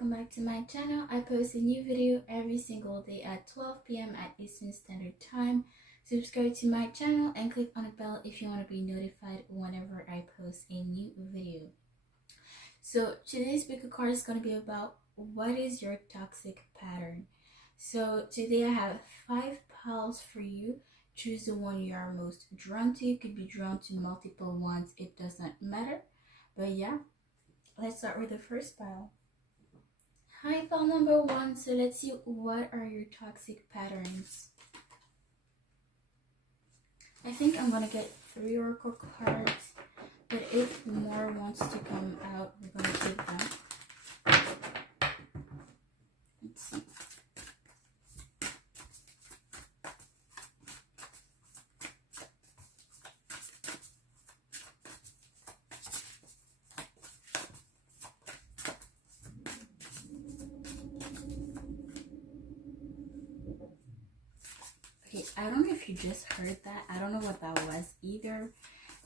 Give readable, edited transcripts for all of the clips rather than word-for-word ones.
welcome back to my channel. I post a new video every single day at 12 p.m. at Eastern Standard Time. Subscribe to my channel and click on the bell if you want to be notified whenever I post a new video. So today's PickACard is going to be about what is your toxic pattern. So today I have 5 piles for you. Choose the one you are most drawn to. You could be drawn to multiple ones, it doesn't matter. But yeah, let's start with the first pile. Hi, pile number 1. So let's see, what are your toxic patterns? I think I'm gonna get 3 oracle cards, but if more wants to come out, we're gonna take them. Let's see. Okay, I don't know if you just heard that. I don't know what that was either,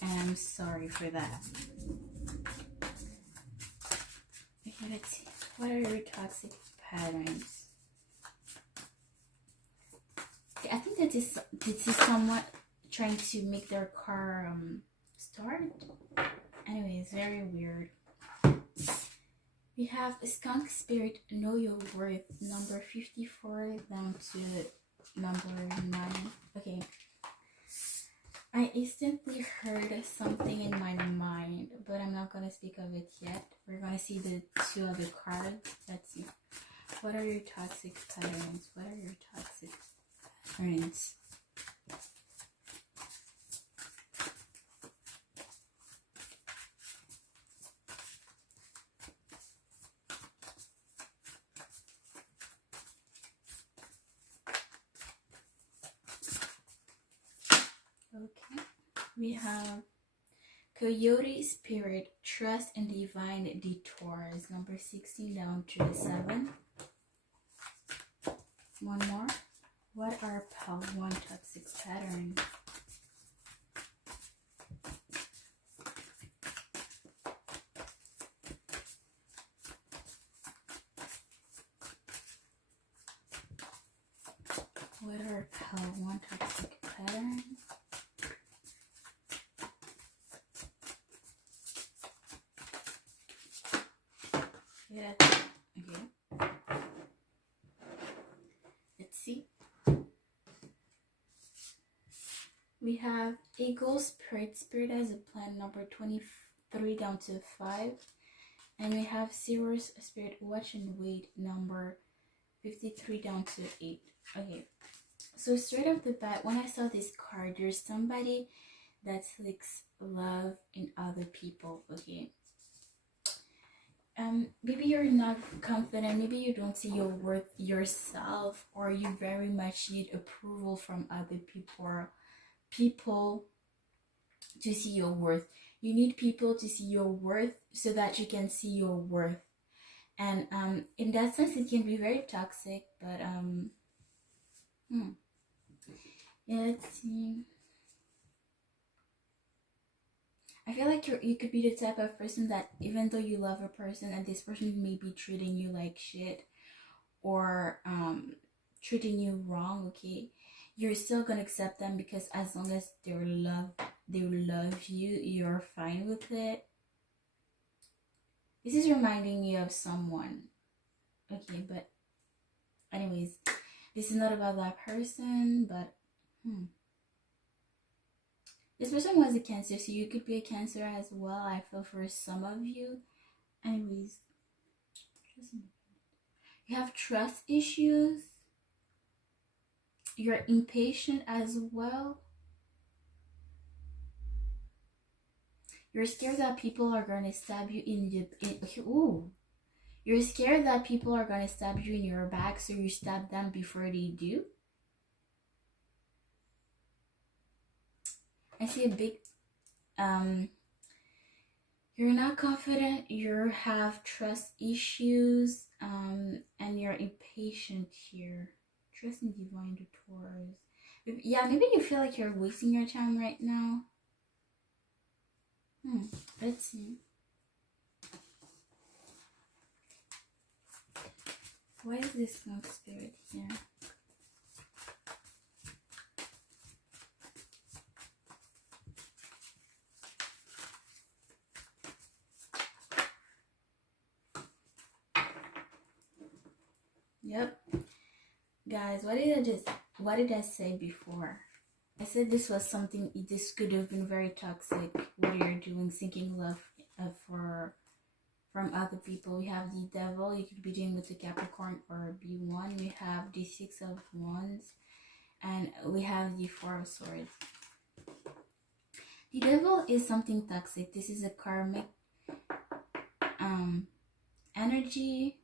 and I'm sorry for that. Okay, let's see. What are your toxic patterns? Okay, I think that this is somewhat trying to make their car start. Anyway, it's very weird. We have a skunk spirit, know your worth, number 54 down to number 9. Okay, I instantly heard something in my mind, but I'm not gonna speak of it yet. We're gonna see the 2 other cards. Let's see. What are your toxic patterns? What are your toxic patterns? Okay, we have Coyote Spirit, Trust and Divine Detours, number 16 down to 7. One more. What are pile 1 toxic patterns? What are pile 1 toxic patterns? Yeah, okay. Let's see. We have Eagle Spirit. Spirit as a plan, number 23 down to 5. And we have Cirrus Spirit, Watch and Wait, number 53 down to 8. Okay. So straight off the bat, when I saw this card, there's somebody that seeks love in other people, okay? Maybe you're not confident, maybe you don't see your worth yourself, or you very much need approval from other people to see your worth. You need people to see your worth so that you can see your worth. And in that sense, it can be very toxic, but yeah, let's see. I feel like you could be the type of person that even though you love a person and this person may be treating you like shit or treating you wrong, okay, you're still gonna accept them because as long as they love you, you're fine with it. This is reminding me of someone, okay, but anyways, this is not about that person, but this person was a Cancer, so you could be a Cancer as well. I feel for some of you. Anyways, you have trust issues. You're impatient as well. You're scared that people are going to stab you You're scared that people are going to stab you in your back, so you stab them before they do. I see a big, you're not confident, you have trust issues, and you're impatient here. Trust and divine detours. Yeah, maybe you feel like you're wasting your time right now. Let's see. Why is this not spirit here? Yep. Guys, what did I say before? I said this was something, this could have been very toxic. What you're doing, seeking love from other people. We have the devil, you could be dealing with the Capricorn or B1. We have the 6 of Wands, and we have the 4 of Swords. The devil is something toxic. This is a karmic energy.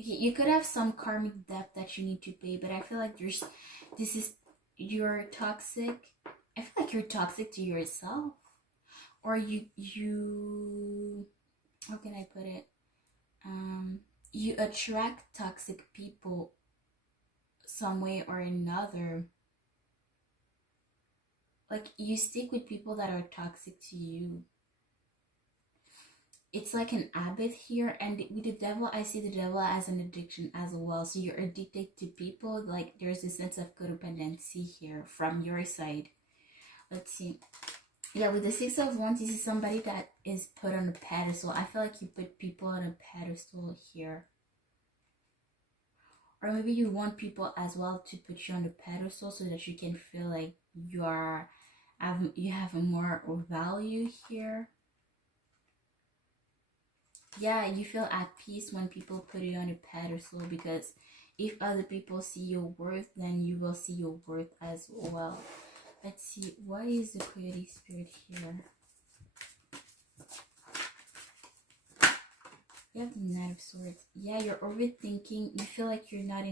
Okay, you could have some karmic debt that you need to pay, but I feel like you're toxic. I feel like you're toxic to yourself, or you how can I put it? You attract toxic people some way or another. Like, you stick with people that are toxic to you. It's like an habit here, and with the devil, I see the devil as an addiction as well. So you're addicted to people. Like, there's a sense of codependency here from your side. Let's see. Yeah, with the 6 of Wands, this is somebody that is put on a pedestal. I feel like you put people on a pedestal here. Or maybe you want people as well to put you on the pedestal so that you can feel like you have a more value here. Yeah, you feel at peace when people put you on a pedestal, because if other people see your worth, then you will see your worth as well. Let's see, what is the Coyote spirit here? You have the Knight of Swords. Yeah, you're overthinking. You feel like you're not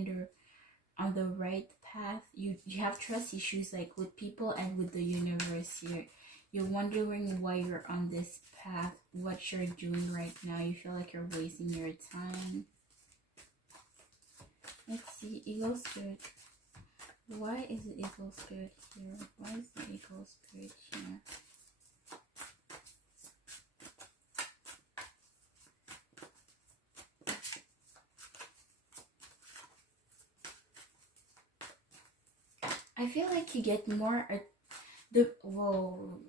on the right path. You have trust issues, like with people and with the universe here. You're wondering why you're on this path, what you're doing right now. You feel like you're wasting your time. Let's see, Eagle Spirit. Why is the Eagle Spirit here? Why is the Eagle Spirit here? I feel like you get more whoa.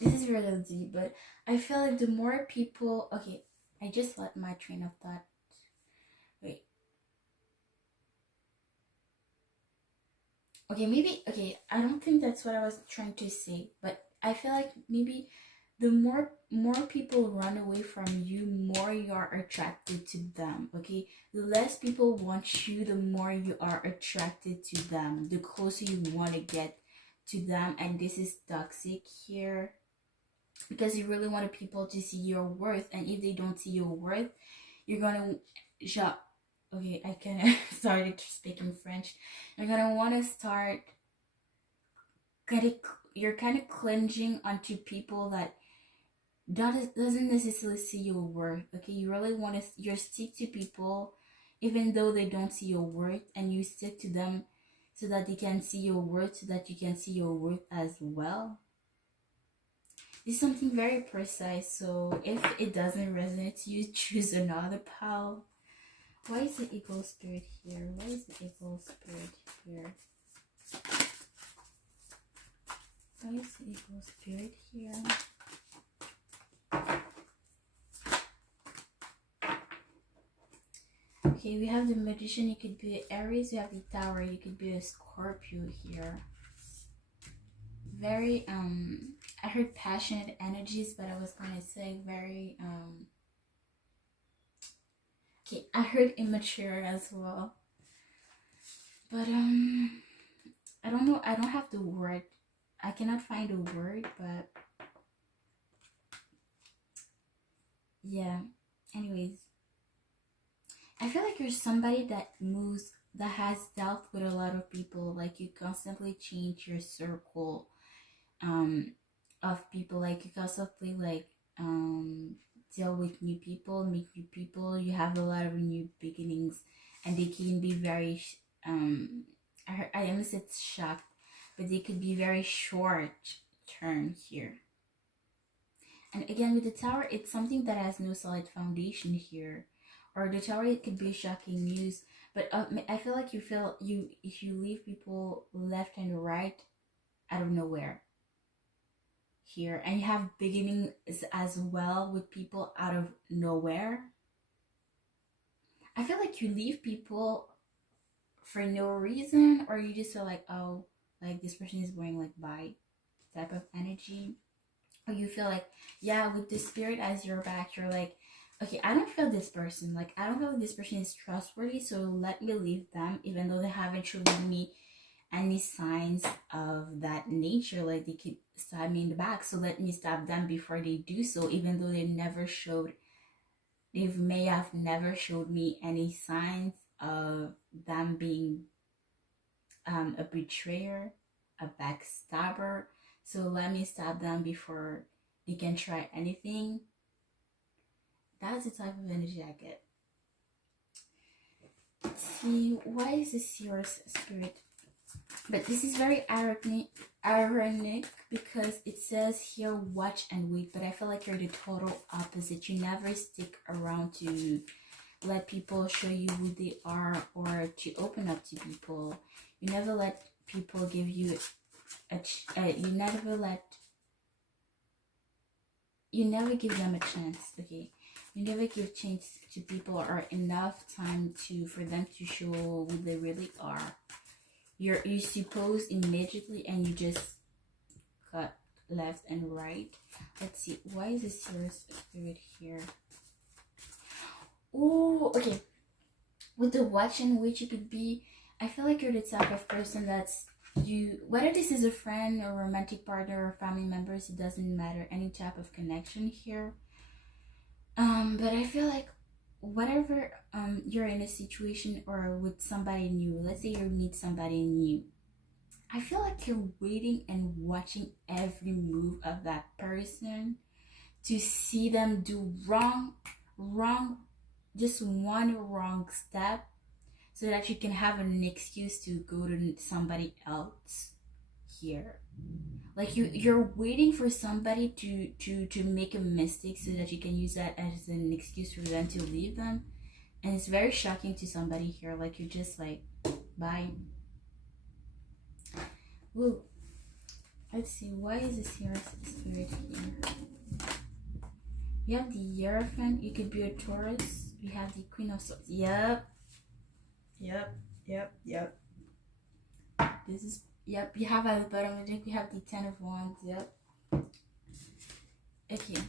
This is really deep, but I feel like the more people... Okay, I just let my train of thought... Wait. Okay, maybe... Okay, I don't think that's what I was trying to say, but I feel like maybe the more people run away from you, more you are attracted to them, okay? The less people want you, the more you are attracted to them, the closer you want to get to them, and this is toxic here. Because you really wanted people to see your worth, and if they don't see your worth, you're gonna okay, I kind of started speaking French. You're gonna want to start you're kind of clinging onto people that doesn't necessarily see your worth. Okay, you really want to you stick to people even though they don't see your worth, and you stick to them so that they can see your worth, so that you can see your worth as well. It's something very precise, so if it doesn't resonate, you choose another pile. Why is the Eagle Spirit here? Why is the Eagle Spirit here? Why is the Eagle Spirit here? Okay, we have the Magician. You could be Aries. You have the Tower. You could be a Scorpio here. Very I heard passionate energies, but I was gonna say very okay, I heard immature as well, but I don't know, I don't have the word, I cannot find a word, but yeah, anyways, I feel like you're somebody that has dealt with a lot of people. Like, you constantly change your circle of people. Like, you constantly like deal with new people, meet new people. You have a lot of new beginnings, and they can be very I almost said shocked, but they could be very short term here. And again, with the Tower, it's something that has no solid foundation here. or the Tower, it could be shocking news. But I feel like if you leave people left and right out of nowhere here, and you have beginnings as well with people out of nowhere. I feel like you leave people for no reason, or you just feel like, oh, like this person is going like by type of energy, or you feel like, yeah, with the spirit as your back, you're like, okay, I don't feel this person, like I don't feel like this person is trustworthy, so let me leave them, even though they haven't shown me any signs of that nature, like they could stab me in the back, so let me stab them before they do so, even though they may have never showed me any signs of them being a betrayer, a backstabber. So let me stab them before they can try anything. That's the type of energy I get. Let's see, why is this your spirit? But this is very ironic because it says here watch and wait, but I feel like you're the total opposite. You never stick around to let people show you who they are or to open up to people. You never let people give you you never give them a chance, okay? You never give chance to people or enough time for them to show who they really are. You suppose immediately and you just cut left and right. Let's see, why is this your spirit here? Oh, okay. With the watch and wait, you could be, I feel like you're the type of person that's whether this is a friend or romantic partner or family members, it doesn't matter, any type of connection here. But I feel like whatever you're in a situation or with somebody new, let's say you meet somebody new, I feel like you're waiting and watching every move of that person to see them do wrong, just one wrong step, so that you can have an excuse to go to somebody else here. Like you're waiting for somebody to make a mistake so that you can use that as an excuse for them to leave them. And it's very shocking to somebody here. Like you're just like, bye. Well, let's see, why is this here spirit here? You have the Hierophant, you could be a Taurus. We have the Queen of Swords. Yep. This is, yep, you have at the bottom of the deck, we have the Ten of Wands. Yep. Okay.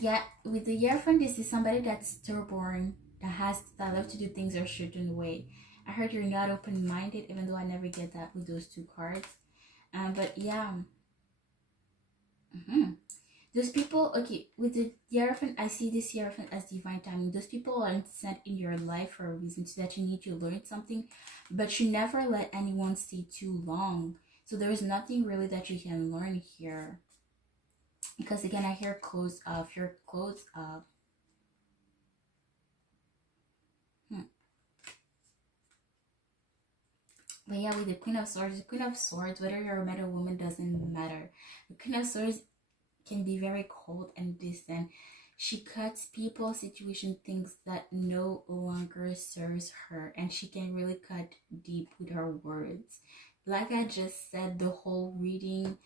Yeah, with the Hierophant, this is somebody that's stubborn, that love to do things a certain way. I heard you're not open-minded, even though I never get that with those two cards. But yeah. Those people, okay, with the Hierophant, I see this Hierophant as divine timing. Those people are sent in your life for a reason, so that you need to learn something, but you never let anyone stay too long. So there's nothing really that you can learn here. Because again, I hear close up, you're close up. But yeah, with the Queen of Swords, whether you're a man or woman doesn't matter. The Queen of Swords can be very cold and distant. She cuts people, situation, things that no longer serves her, and she can really cut deep with her words. Like I just said, the whole reading,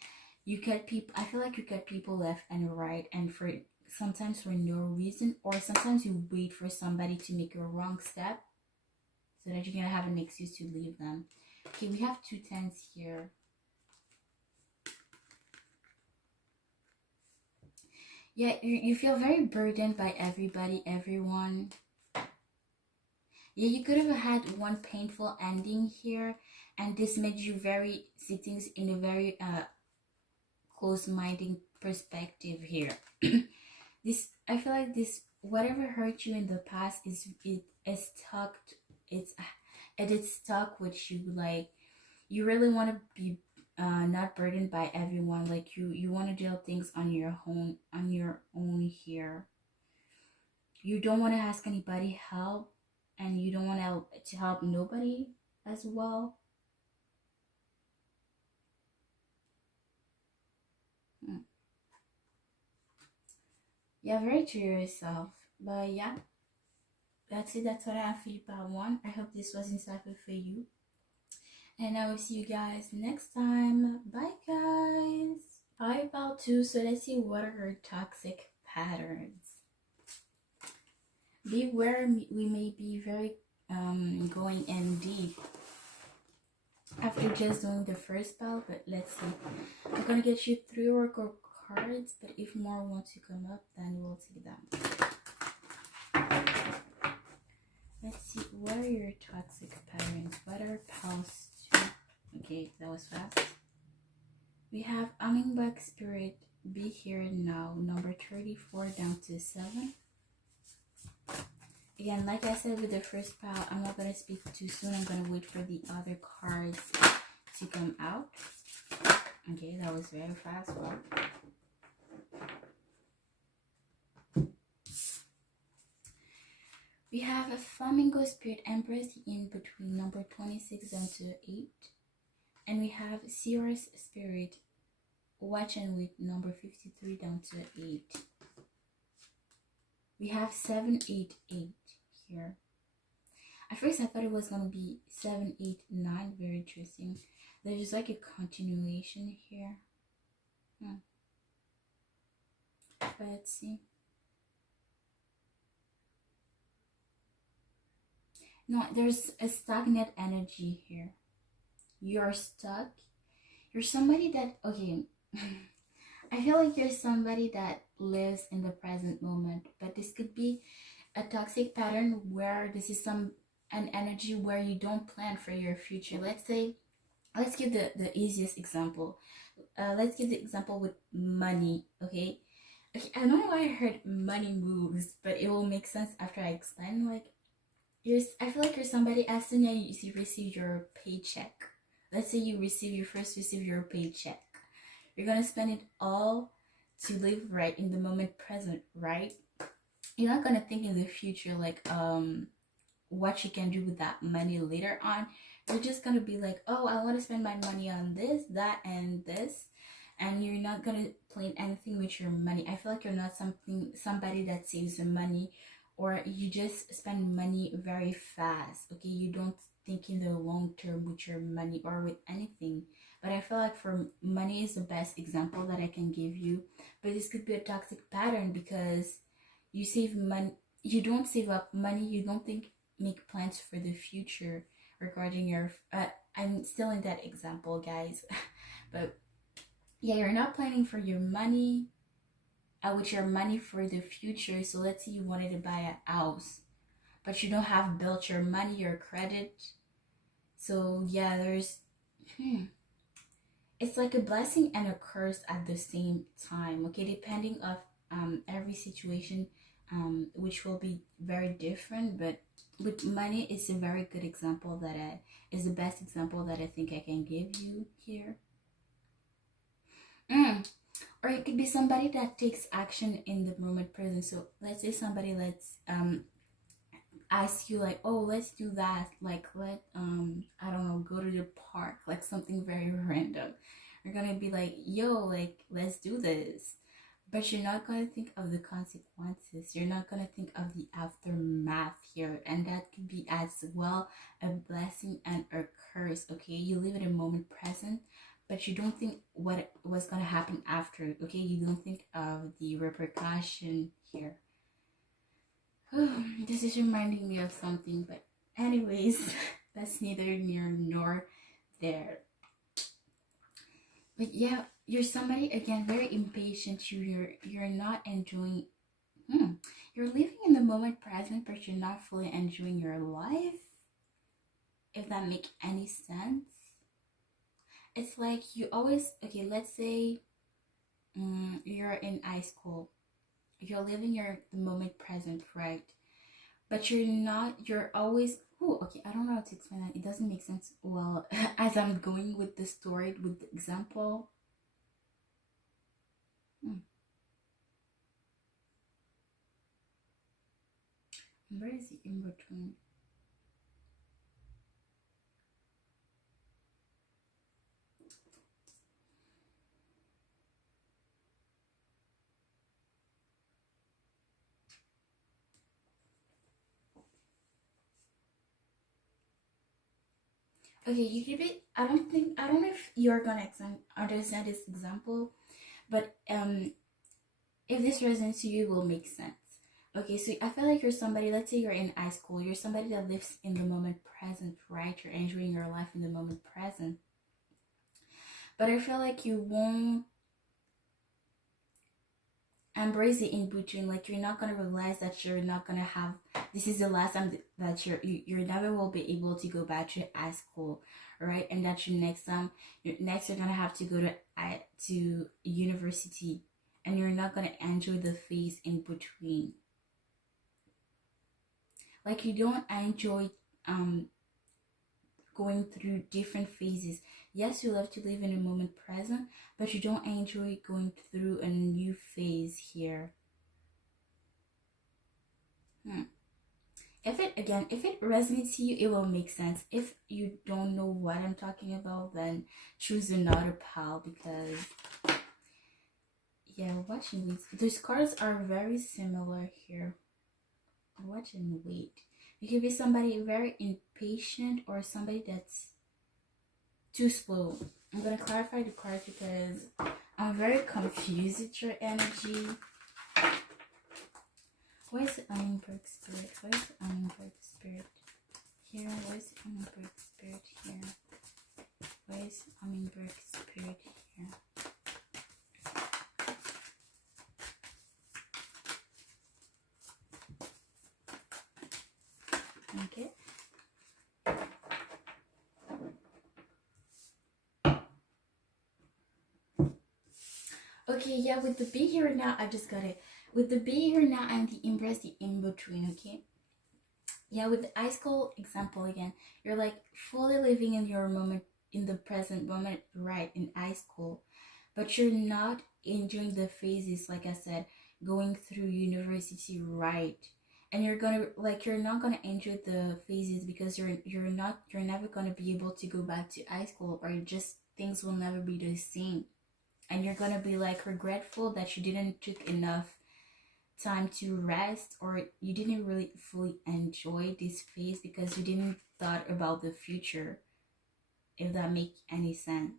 you cut people, I feel like you cut people left and right, and sometimes for no reason, or sometimes you wait for somebody to make a wrong step so that you're gonna have an excuse to leave them. Okay, we have 2 tens here. Yeah, you feel very burdened by everybody, everyone. Yeah, you could have had one painful ending here, and this made you see things in a very close-minded perspective here. I feel like this, whatever hurt you in the past is stuck. It's stuck with you. Like you really want to be not burdened by everyone. Like you want to deal things on your own here. You don't want to ask anybody help, and you don't want to help nobody as well. Yeah, very true yourself. But yeah, that's it. That's what I have for you, part one. I hope this was insightful for you. And I will see you guys next time. Bye, guys. Alright, part two. So let's see, what are your toxic patterns? Beware, we may be very going in deep after just doing the first spell, but let's see. I'm gonna get you 3 oracle cards, but if more want to come up, then we'll take them. Let's see, what are your toxic patterns? What are pals to? Okay, that was fast. We have Hummingbug Spirit, Be Here Now, number 34 down to 7. Again, like I said with the first pile, I'm not going to speak too soon. I'm going to wait for the other cards to come out. Okay, that was very fast. Well, we have a Flamingo Spirit, Empress, the in-between, number 26 down to 8. And we have Seer's Spirit, Watch and Wait, number 53 down to 8. We have 788 here. At first I thought it was going to be 789. Very interesting. There's like a continuation here. But let's see. No, there's a stagnant energy here. You're stuck. You're somebody that, okay, I feel like you're somebody that lives in the present moment, but this could be a toxic pattern where this is an energy where you don't plan for your future. Let's say, let's give the easiest example. Let's give the example with money, okay? I don't know why I heard money moves, but it will make sense after I explain. Like, I feel like you're somebody, as soon as you receive your paycheck, let's say you receive your paycheck, you're gonna spend it all to live right in the moment present, right? You're not gonna think in the future, like what you can do with that money later on. You're just gonna be like, oh, I want to spend my money on this, that, and this, and you're not gonna plan anything with your money. I feel like you're not somebody that saves the money, or you just spend money very fast. Okay, you don't think in the long term with your money or with anything. But I feel like for money is the best example that I can give you. But this could be a toxic pattern because you save money, you don't save up money, you don't make plans for the future regarding your I'm still in that example, guys. But yeah, you're not planning for your money with your money for the future. So let's say you wanted to buy a house, but you don't have built your money, your credit. So yeah, there's it's like a blessing and a curse at the same time, okay, depending of every situation, which will be very different. But with money, it's a very good example that is the best example that I think I can give you here. Or it could be somebody that takes action in the moment present. So let's say somebody ask you like, oh, let's do that, like I don't know, go to the park, like something very random. You're gonna be like, yo, like, let's do this, but you're not gonna think of the consequences. You're not gonna think of the aftermath here, and that could be as well a blessing and a curse. Okay, you live in a moment present, but you don't think what's gonna happen after. Okay, you don't think of the repercussion here. This is reminding me of something, but anyways, that's neither near nor there. But yeah, you're somebody, again, very impatient. You're not enjoying. You're living in the moment present, but you're not fully enjoying your life. If that makes any sense. It's like you always, okay, let's say you're in high school. You're living the moment present, right? But you're always, okay, I don't know how to explain that. It doesn't make sense well as I'm going with the story, with the example. Where is the in between? Okay, you keep it. I don't know if you're gonna understand this example, but if this resonates to you, it will make sense. Okay, so I feel like you're somebody, let's say you're in high school, you're somebody that lives in the moment present, right? You're enjoying your life in the moment present. But I feel like you won't embrace the in between. Like you're not gonna realize that you're not gonna have, this is the last time that you're never will be able to go back to high school, right? And that your next time, you're gonna have to go to university, and you're not gonna enjoy the phase in between. Like you don't enjoy um going through different phases. Yes, you love to live in a moment present, but you don't enjoy going through a new phase here. Hmm. If it resonates to you, it will make sense. If you don't know what I'm talking about, then choose another pal, because yeah, watch and wait. Those cards are very similar here. Watch and wait. You could be somebody very impatient or somebody that's too slow. I'm gonna clarify the cards because I'm very confused with your energy. Where's the Hummingbird Spirit? Where's the Hummingbird Spirit? Here. Where's the Hummingbird Spirit? Here. Where's the Hummingbird Spirit? Here. Okay. Okay, yeah, with the be here now, I just got it. With the be here now and the embrace the in between, okay? Yeah, with the ice cold example again, you're like fully living in your moment, in the present moment, right, in ice cold, but you're not enjoying the phases, like I said, going through university, right? And you're not gonna enjoy the phases because you're never gonna be able to go back to high school, or just things will never be the same, and you're gonna be like regretful that you didn't took enough time to rest, or you didn't really fully enjoy this phase because you didn't thought about the future, if that make any sense.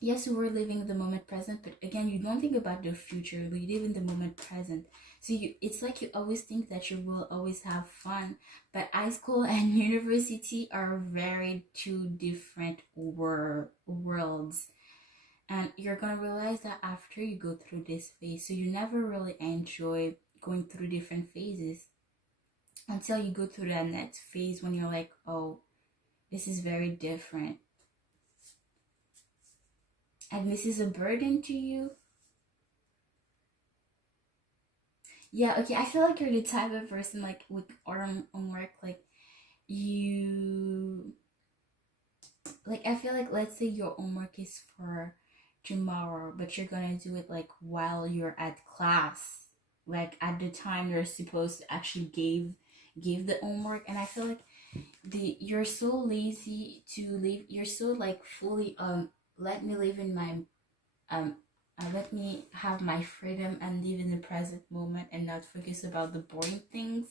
Yes, we were living the moment present, but again, you don't think about the future, you live in the moment present. So it's like you always think that you will always have fun, but high school and university are very two different worlds, and you're gonna realize that after you go through this phase. So you never really enjoy going through different phases until you go through that next phase, when you're like, oh, this is very different, and this is a burden to you. Yeah, okay, I feel like you're the type of person, like with homework, like you, like I feel like, let's say your homework is for tomorrow, but you're gonna do it like while you're at class, like at the time you're supposed to actually give the homework. And I feel like you're so lazy to live, you're so like fully let me live in my um let me have my freedom and live in the present moment and not focus about the boring things.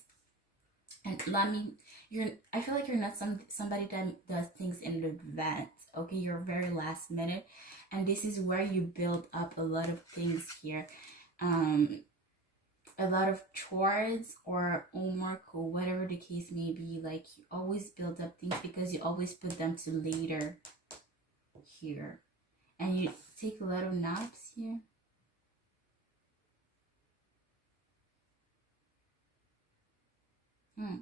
And let me, you're, I feel like you're not somebody that does things in advance. Okay, you're very last minute, and this is where you build up a lot of things here, um a lot of chores or homework or whatever the case may be. Like you always build up things because you always put them to later here, and you take a lot of naps here. Hmm.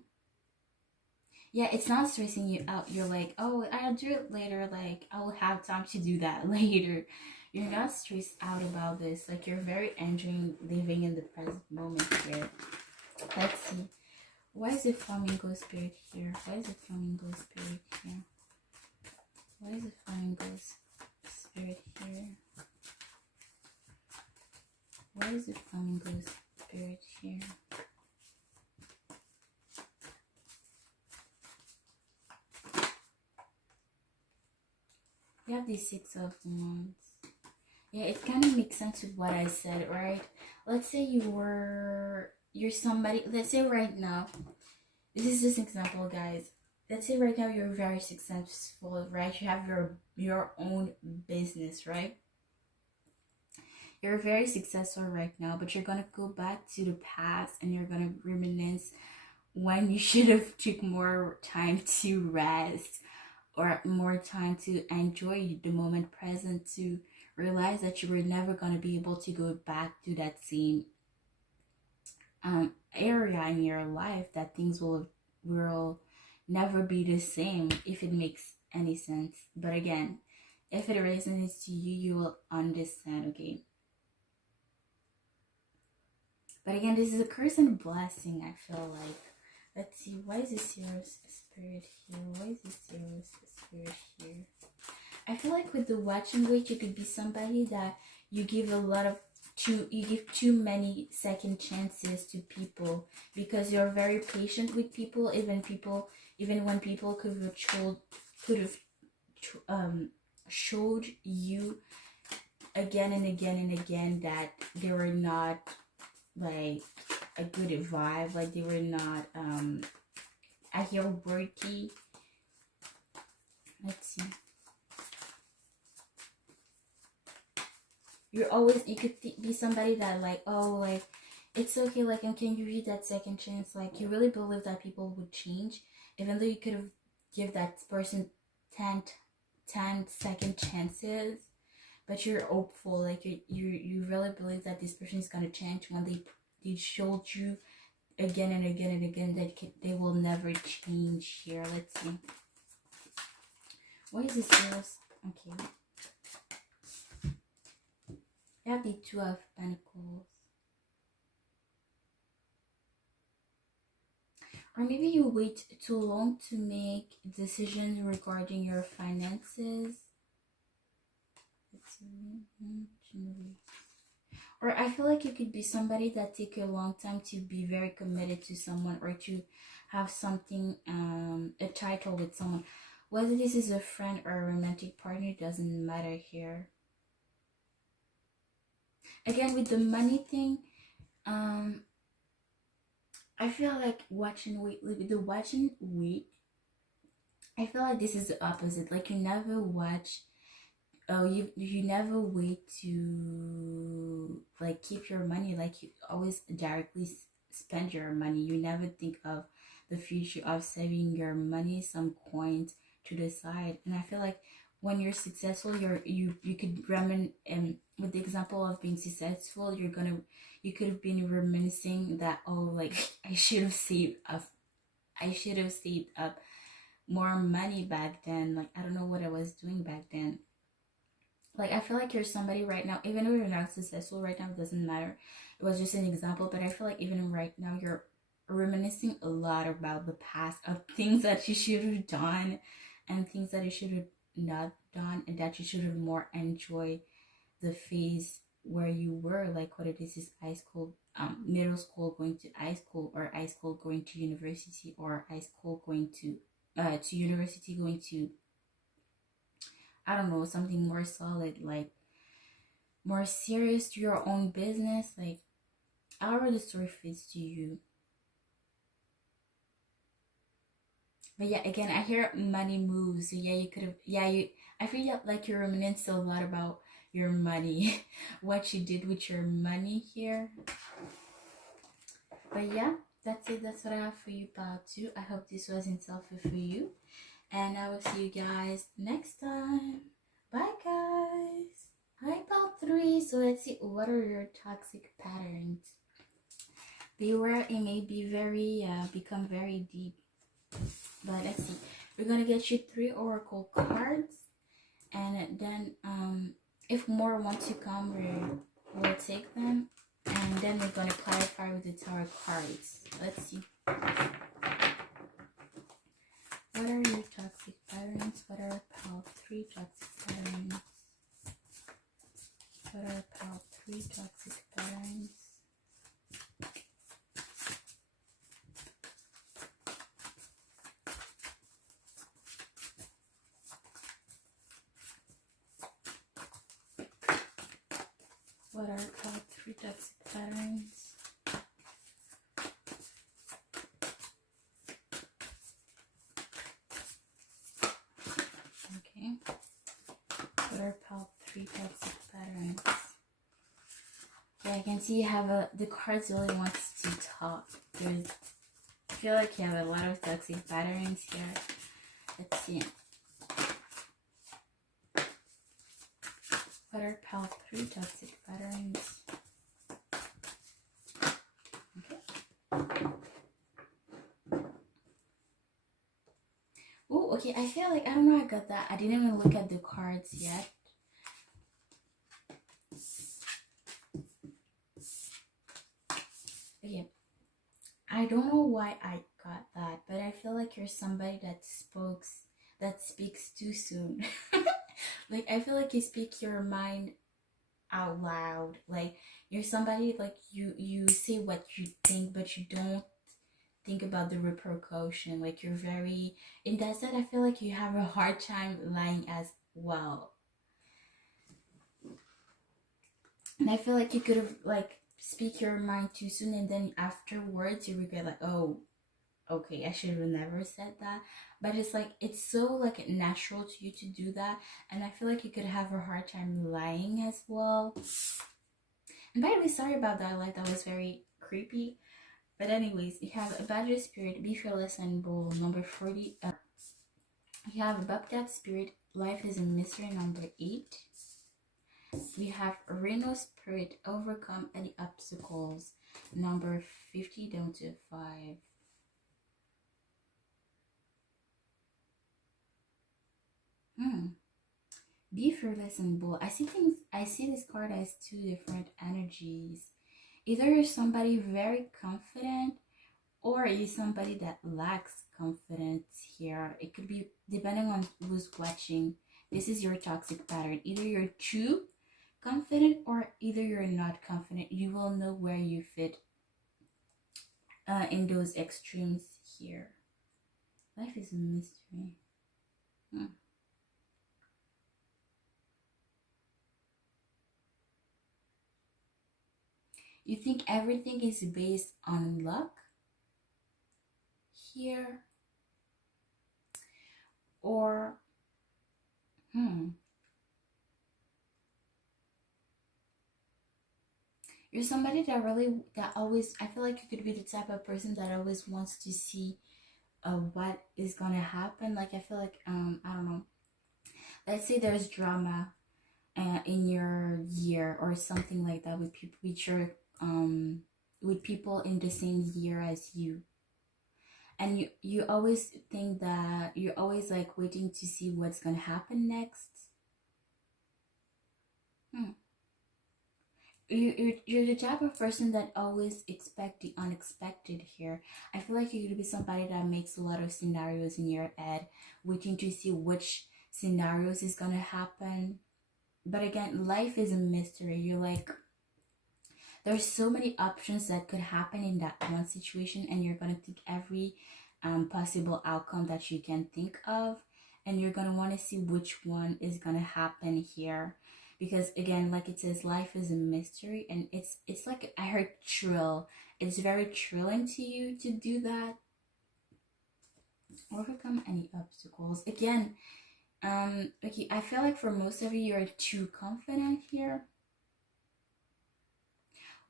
Yeah, it's not stressing you out. You're like, oh, I'll do it later. Like, I will have time to do that later. You're not stressed out about this. Like, you're very enjoying living in the present moment here. Let's see. Why is the flamingo spirit here? Why is the flamingo spirit here? Why is the flamingo spirit here? Why is the flamingo spirit here? You have the Six of Wands. Yeah, it kind of makes sense with what I said, right? Let's say you're somebody, let's say right now, this is just an example, guys. let's say right now you're very successful, right? You have your own business, right? You're very successful right now, but you're gonna go back to the past and you're gonna reminisce when you should have took more time to rest or more time to enjoy the moment present, to realize that you were never gonna be able to go back to that same area in your life, that things will never be the same, if it makes any sense. But again, if it resonates to you, you will understand, okay? But again, this is a curse and a blessing, I feel like. Let's see, why is this yours spirit here? Why is this yours spirit here? I feel like with the watch and wait, you could be somebody that you give too many second chances to people, because you're very patient with people, even when people could have showed you again and again and again that they were not like a good vibe, like they were not at your worky. Let's see. You could be somebody that like, oh, like it's okay, like, and can you read that second chance? Like, you really believe that people would change, even though you could have give that person 10 second chances, but you're hopeful, like you really believe that this person is gonna change when they showed you again and again and again that they will never change here. Let's see. What is this yours? Okay. You have the Two of Pentacles. Or maybe you wait too long to make decisions regarding your finances. Let's see. Or I feel like you could be somebody that take a long time to be very committed to someone, or to have something, a title with someone. Whether this is a friend or a romantic partner, doesn't matter here. Again, with the money thing, I feel like with the watch and wait, I feel like this is the opposite. Like, you never watch, you never wait to like keep your money. Like, you always directly spend your money. You never think of the future of saving your money, some coins to the side. And I feel like when you're successful, you could with the example of being successful, you could have been reminiscing that, oh, like I should have saved up more money back then. Like, I don't know what I was doing back then. Like, I feel like you're somebody right now, even though you're not successful right now, it doesn't matter. It was just an example, but I feel like even right now you're reminiscing a lot about the past, of things that you should have done and things that you should have not done, and that you should have more enjoyed the phase where you were. Like, whether this is high school, middle school going to high school, or high school going to university, or high school going to university going to, I don't know, something more solid, like more serious, to your own business. Like, however the story fits to you. But yeah, again, I hear money moves. So yeah, you could have, I feel like you reminisce a lot about your money, what you did with your money here. But yeah, that's it. That's what I have for you, part 2. I hope this was insightful for you. And I will see you guys next time. Bye, guys. Hi, part 3. So let's see, what are your toxic patterns? Beware, it may be become very deep. But let's see. We're gonna get you 3 oracle cards, and then if more want to come, we'll take them, and then we're gonna clarify with the tarot cards. Let's see. What are your toxic patterns? What are pile 3 toxic patterns? What are pile 3 toxic patterns? What are pile 3 toxic patterns? can see you have the cards really wants to talk. I feel like you have a lot of toxic patterns here. Let's see. What are pile 3 toxic patterns? Okay. Oh, okay. I feel like, I don't know, I got that. I didn't even look at the cards yet. Okay. I don't know why I got that, but I feel like you're somebody that speaks too soon. Like, I feel like you speak your mind out loud. Like, you're somebody, like, you say what you think, but you don't think about the repercussion. Like, you're very, in that sense, I feel like you have a hard time lying as well. And I feel like you could have, like, speak your mind too soon, and then afterwards you regret, like, oh, okay, I should have never said that. But it's like, it's so like natural to you to do that, and I feel like you could have a hard time lying as well. And by the way, sorry about that, like, that was very creepy. But anyways, you have a Badger Spirit, Be Fearless and Bold, number 40. You have a Bobcat Spirit, Life is a Mystery, number 8. We have Rhino Spirit, Overcome Any Obstacles, number 50 down to 5. Be fearless and bold. I see this card as 2 different energies. Either you're somebody very confident, or you're somebody that lacks confidence here. It could be depending on who's watching. This is your toxic pattern. Either you're too confident, or either you're not confident. You will know where you fit in those extremes here. Life is a mystery. You think everything is based on luck here? Or you're somebody that always, I feel like you could be the type of person that always wants to see what is gonna happen. Like, I feel like I don't know, let's say there's drama in your year or something like that with people, with people in the same year as you, and you always think that you're always like waiting to see what's gonna happen next. You're the type of person that always expect the unexpected here. I feel like you could be somebody that makes a lot of scenarios in your head, waiting to see which scenarios is gonna happen. But again, life is a mystery. You're like, there's so many options that could happen in that one situation, and you're gonna think every possible outcome that you can think of, and you're gonna want to see which one is gonna happen here. Because again, like it says, life is a mystery, and it's like, I heard thrill. It's very thrilling to you to do that. Overcome any obstacles. Again, okay, I feel like for most of you, you're too confident here.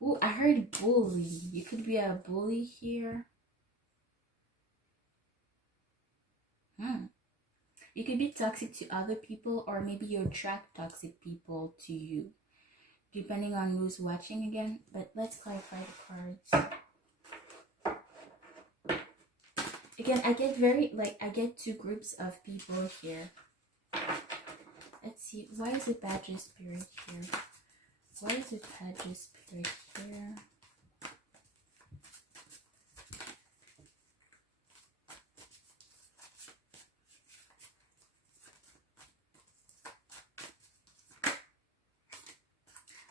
Oh, I heard bully. You could be a bully here. You could be toxic to other people, or maybe you attract toxic people to you, depending on who's watching again. But let's clarify the cards. Again, I get 2 groups of people here. Let's see, why is it Badger Spirit here? Why is it Badger Spirit here?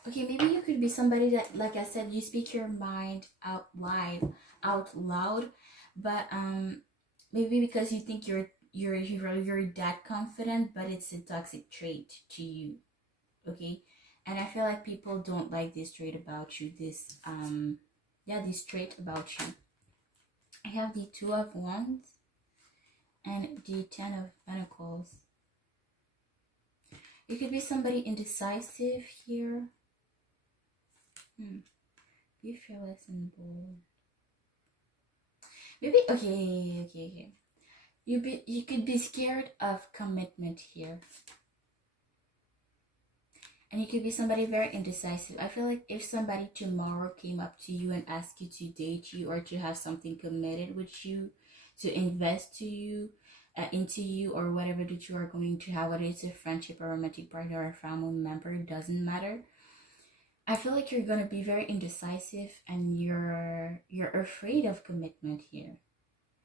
Okay, maybe you could be somebody that, like I said, you speak your mind out loud, but maybe because you think you're that confident, but it's a toxic trait to you. Okay, and I feel like people don't like this trait about you. This trait about you. I have the 2 of Wands and the 10 of Pentacles. You could be somebody indecisive here. Be fearless and bold. Maybe okay. You could be scared of commitment here. And you could be somebody very indecisive. I feel like if somebody tomorrow came up to you and asked you to date you or to have something committed with you, to invest to you, into you, or whatever that you are going to have, whether it's a friendship or romantic partner or a family member, it doesn't matter. I feel like you're gonna be very indecisive and you're afraid of commitment here.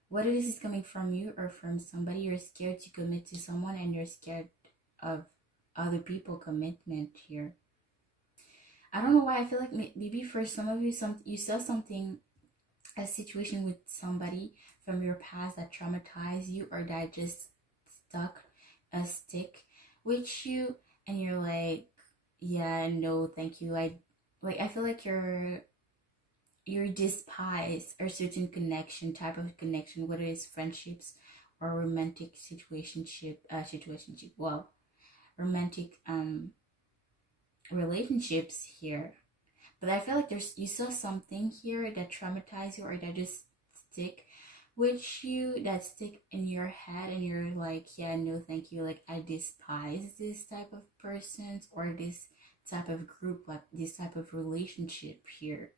Whether this is coming from you or from somebody, you're scared to commit to someone and you're scared of other people commitment here. I don't know why. I feel like maybe for some of you, you saw something, a situation with somebody from your past that traumatized you or that just stuck a stick with you, and you're like, yeah, no, thank you. I feel like you're despise a certain connection, type of connection, whether it's friendships or romantic situationship. Well, romantic relationships here. But I feel like you saw something here that traumatized you or that just stick with you, that stick in your head, and you're like, yeah, no thank you, like I despise this type of persons or this type of group, like this type of relationship here.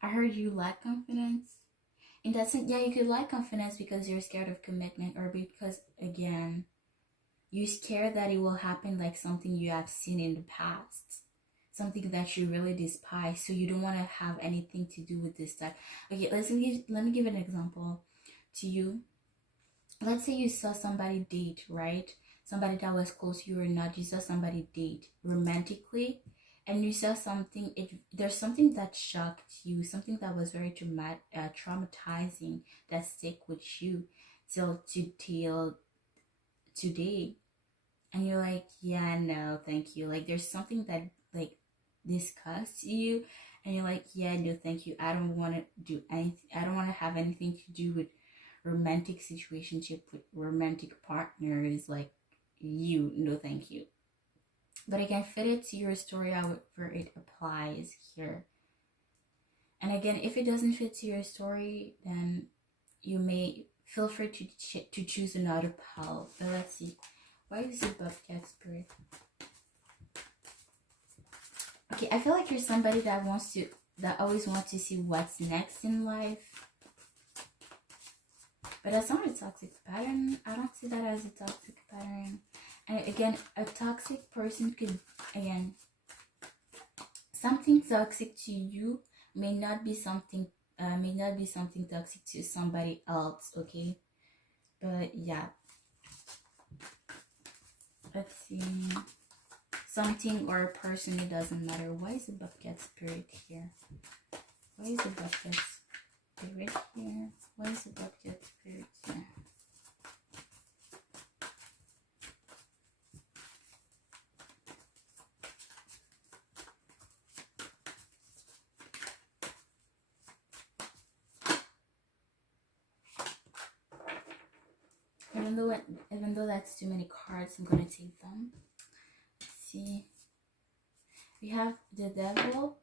I heard you lack confidence. In that sense, yeah, you could lack confidence because you're scared of commitment, or because again, you scared that it will happen like something you have seen in the past, something that you really despise, so you don't want to have anything to do with this type. Okay, let me give an example to you. Let's say you saw somebody date, right? Somebody that was close to you or not, you saw somebody date romantically, and you saw something, there's something that shocked you, something that was very traumatizing, that stick with you till today, and you're like, yeah, no thank you, like there's something that like disgusts you, and you're like, yeah, no thank you, I don't want to do anything, I don't want to have anything to do with romantic situationship with romantic partners, like you, no thank you. But again, fit it to your story however it applies here. And again, if it doesn't fit to your story, then you may feel free to choose another pal. But let's see, why is the Bobcat Spirit? Okay, I feel like you're somebody that always wants to see what's next in life. But that's not a toxic pattern. I don't see that as a toxic pattern. And again, a toxic person could, again, something toxic to you may not be something toxic to somebody else, okay? But yeah. Let's see. Something or a person, it doesn't matter. Why is the Bobcat Spirit here? Why is the Bobcat Spirit here? Why is the Bobcat Spirit here? Even though that's too many cards, I'm gonna take them. Let's see. We have the Devil.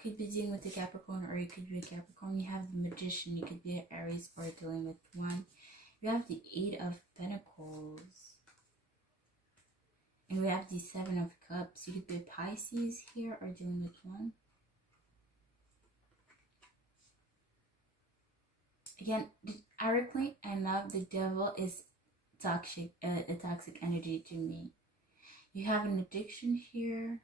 Could be dealing with a Capricorn, or you could be a Capricorn. You have the Magician. You could be an Aries or dealing with one. You have the Eight of Pentacles. And we have the Seven of Cups. You could be a Pisces here or dealing with one. Again, ironically enough, the Devil is toxic, a toxic energy to me. You have an addiction here.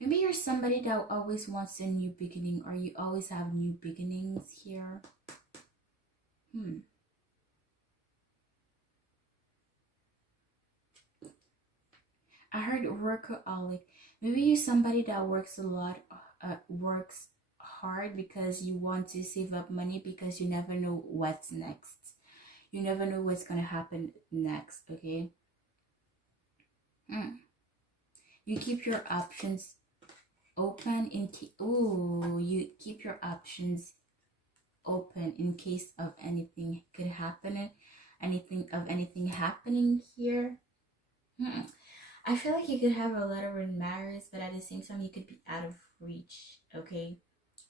Maybe you're somebody that always wants a new beginning, or you always have new beginnings here. I heard workaholic. Maybe you're somebody that works a lot, works hard because you want to save up money, because you never know what's next. You never know what's gonna happen next, okay? You keep your options open, you keep your options open in case of anything could happen, anything happening here. I feel like you could have a letter in marriage, but at the same time you could be out of reach. Okay,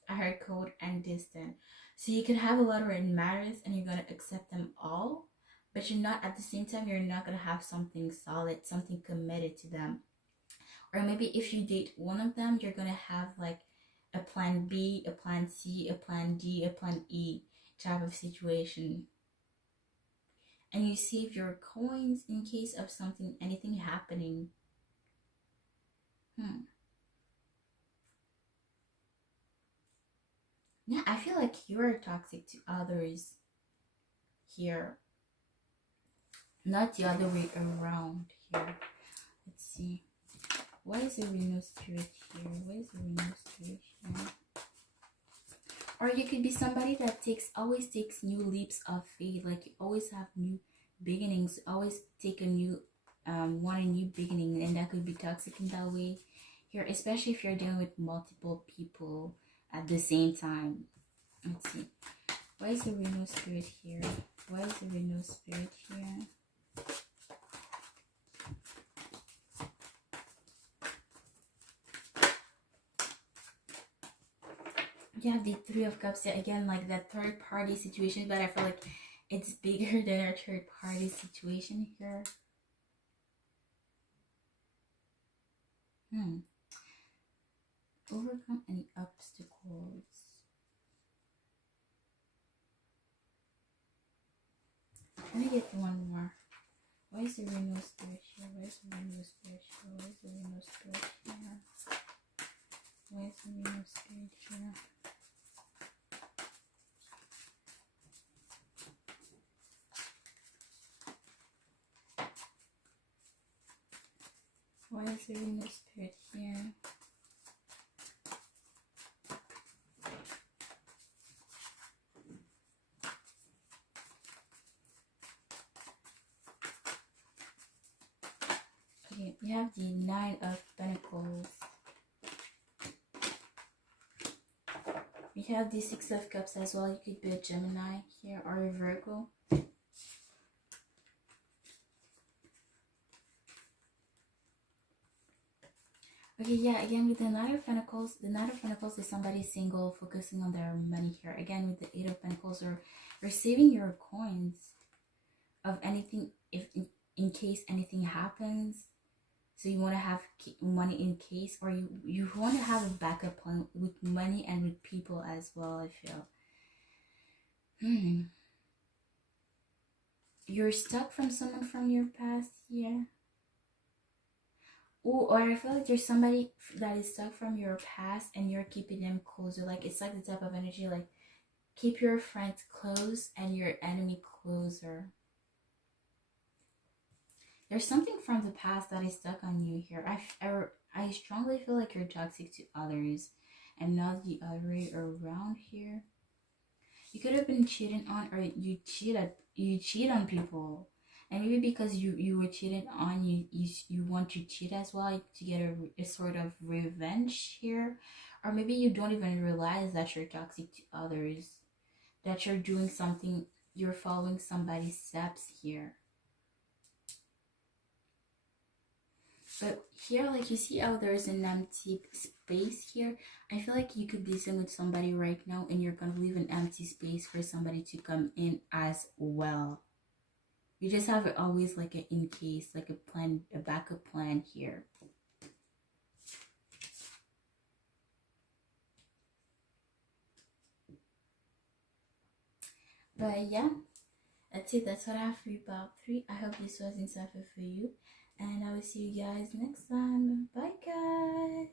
I heard cold and distant. So you could have a letter in marriage and you're gonna accept them all, but you're not, at the same time you're not gonna have something solid, something committed to them. Or maybe if you date one of them, you're gonna have like a plan B, a plan C, a plan D, a plan E type of situation. And you save your coins in case of anything happening. Yeah, I feel like you're toxic to others here, not the other way around here. Let's see. Why is the Reno spirit here? Why is the Reno spirit here? Or you could be somebody that always takes new leaps of faith. Like you always have new beginnings, always take a new want a new beginning, and that could be toxic in that way here, especially if you're dealing with multiple people at the same time. Let's see. Why is the Reno spirit here? Why is the Reno spirit here? You have the Three of Cups again, like that third party situation, but I feel like it's bigger than our third party situation here. Overcome any obstacles. Let me get one more. Why is the Reno spirit here? Why is the Reno spirit here? Why is the Reno spirit here? Why is the Reno spirit here? Why is the Reno spirit here? Okay, you have the Nine of Pentacles. You have the Six of Cups as well. You could be a Gemini here or a Virgo. Okay, yeah, again with the Knight of Pentacles, the Knight of Pentacles is somebody single, focusing on their money here. Again with the Eight of Pentacles, or you're saving your coins of anything, if in case anything happens. So you want to have money in case, or you want to have a backup plan with money and with people as well, I feel. You're stuck from someone from your past here. Ooh, or I feel like there's somebody that is stuck from your past and you're keeping them closer. Like it's like the type of energy like keep your friends close and your enemy closer. There's something from the past that is stuck on you here. I strongly feel like you're toxic to others and not the other way around here. You could have been cheated on, or you cheat on people, and maybe because you were cheated on, you want to cheat as well to get a sort of revenge here. Or maybe you don't even realize that you're toxic to others, that you're doing something, you're following somebody's steps here. But here, like you see how there's an empty space here. I feel like you could be sitting with somebody right now and you're gonna leave an empty space for somebody to come in as well. You just have it always like an in case, like a plan, a backup plan here. But yeah, that's it. That's what I have for you about 3. I hope this was insightful for you. And I will see you guys next time. Bye, guys.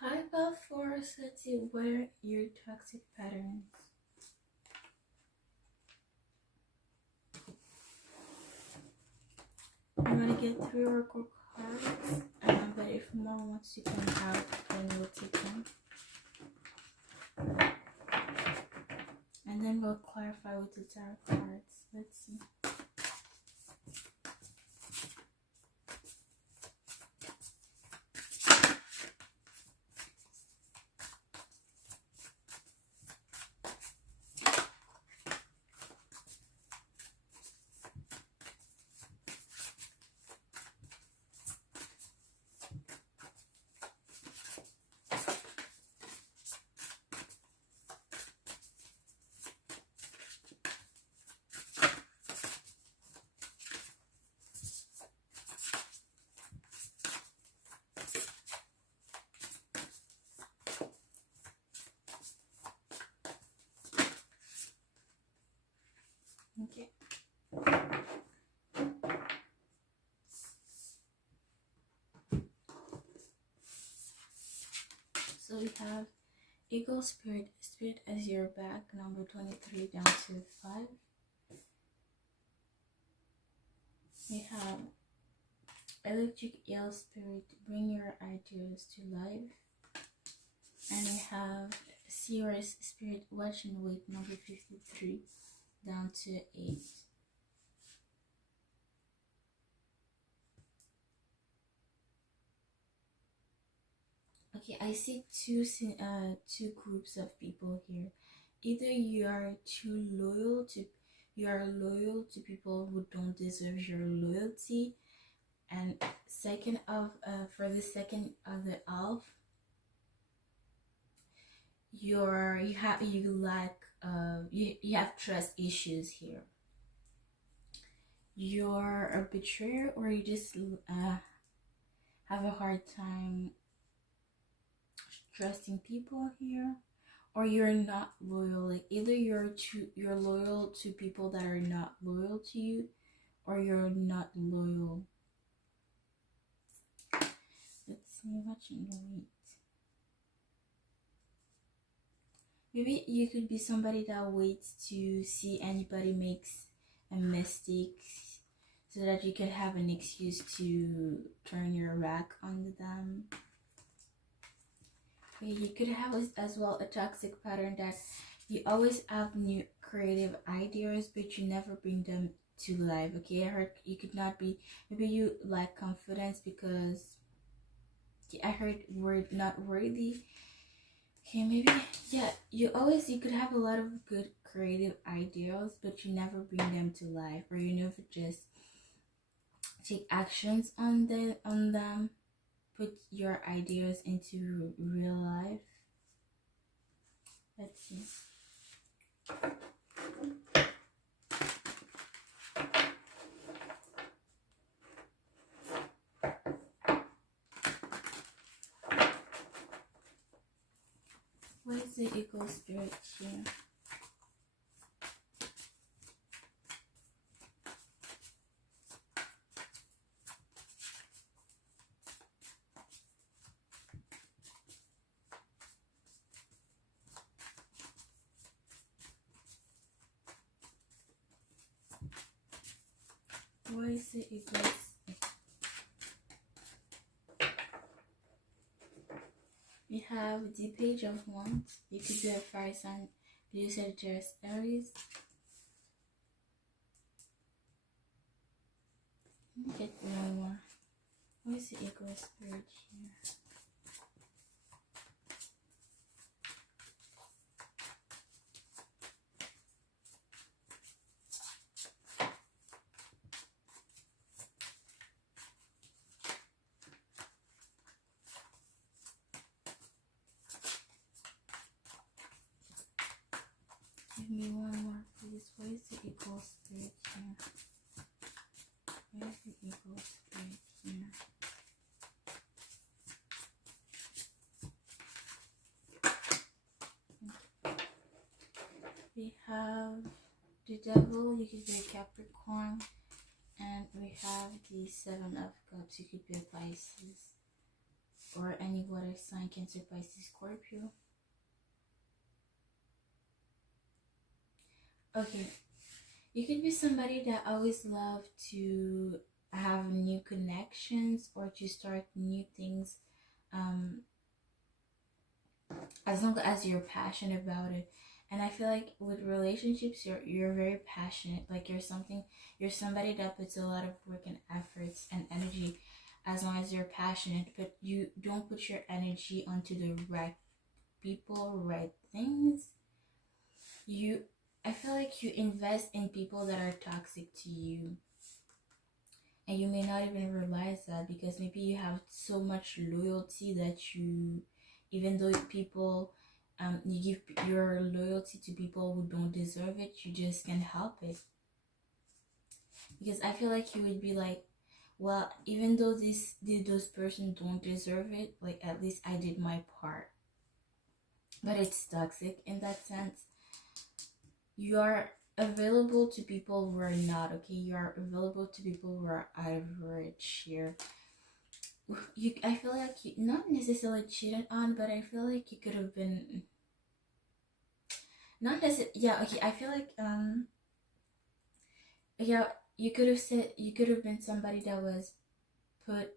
Hi, about 4. So let's see, what are your toxic patterns? I'm gonna get 3 oracle cards. But if more wants to come out, then we'll take them. And then we'll clarify with the tarot cards. Let's see. Okay. So we have Eagle Spirit, Spirit as your back, number 23 down to 5. We have Electric Eel Spirit, bring your ideas to life. And we have Sirius Spirit, watch and wait, number 53 down to 8. Okay, I see two groups of people here. Either you are loyal to people who don't deserve your loyalty, and for the second of the half, you have trust issues here. You're a betrayer, or you just have a hard time trusting people here, or you're not loyal. Like either you're loyal to people that are not loyal to you, or you're not loyal. Let's see, watching the wait. Maybe you could be somebody that waits to see anybody makes a mistake so that you can have an excuse to turn your back on them. You could have as well a toxic pattern that you always have new creative ideas, but you never bring them to life. Okay, I heard you could not be, maybe you lack confidence because I heard word not worthy. Okay, maybe, yeah, you could have a lot of good creative ideas, but you never bring them to life, or you never just take actions on them, put your ideas into real life. Let's see. What is the Eagle Spirit here? Why is the Eagle? We have the Page of Wands. You could be a fire sign, Leo, Sagittarius, Aries. Let me get one more. Why is the Eagle Spirit here? Give me one more, please. Why is the Eagle Spirit here? Why is the Eagle Spirit here? We have the Devil. You could be a Capricorn. And we have the Seven of Cups. You could be a Pisces. Or any water sign, Cancer, Pisces, Scorpio. Okay, you could be somebody that always love to have new connections or to start new things, as long as you're passionate about it. And I feel like with relationships, you're very passionate. Like you're somebody that puts a lot of work and efforts and energy, as long as you're passionate. But you don't put your energy onto the right people, right things. I feel like you invest in people that are toxic to you, and you may not even realize that, because maybe you have so much loyalty that even though people, you give your loyalty to people who don't deserve it, you just can't help it. Because I feel like you would be like, well, even though those persons don't deserve it, like at least I did my part. But it's toxic in that sense. You are available to people who are not, okay? You are available to people who are average here. I feel like you not necessarily cheated on, but I feel like you could have been not necessarily, yeah, okay. I feel like yeah, you could have been somebody that was put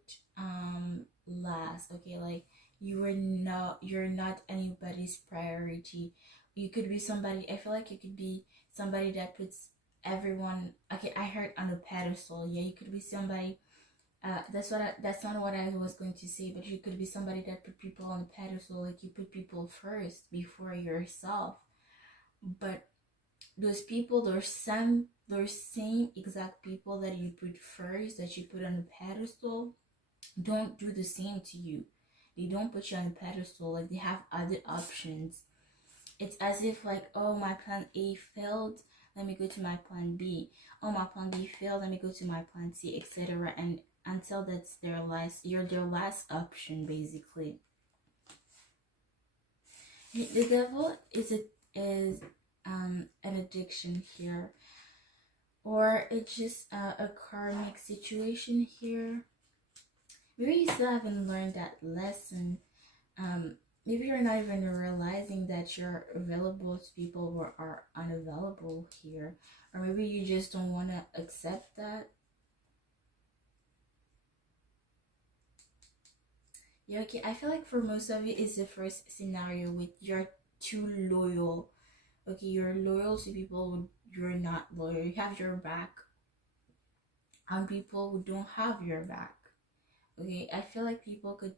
last, okay? Like you're not anybody's priority. You could be somebody, I feel like you could be somebody that puts everyone, okay, I heard, on a pedestal. Yeah, you could be somebody, that's not what I was going to say, but you could be somebody that put people on a pedestal, like you put people first before yourself. But those people, those same exact people that you put first, that you put on a pedestal, don't do the same to you. They don't put you on a pedestal. Like, they have other options. It's as if, like, oh, my plan A failed, let me go to my plan B. Oh, my plan B failed, let me go to my plan C, etc. And until that's their last, you're their last option, basically. The devil is an addiction here, or it's just a karmic situation here. Maybe you still haven't learned that lesson. Maybe you're not even realizing that you're available to people who are unavailable here, or maybe you just don't want to accept that. Yeah, okay, I feel like for most of you, it's the first scenario with you're too loyal. Okay, you're loyal to people who you're not loyal. You have your back on people who don't have your back. Okay, I feel like people could,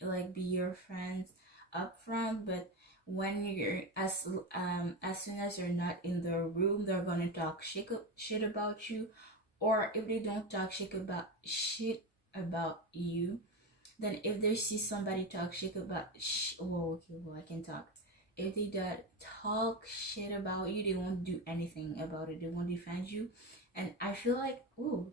like, be your friends up front, but when you're as soon as you're not in the room, they're gonna talk shit about you. Or if they don't talk shit about you, then if they see somebody talk shit about whoa, okay, well, I can talk. If they don't talk shit about you, they won't do anything about it. They won't defend you. And I feel like, ooh,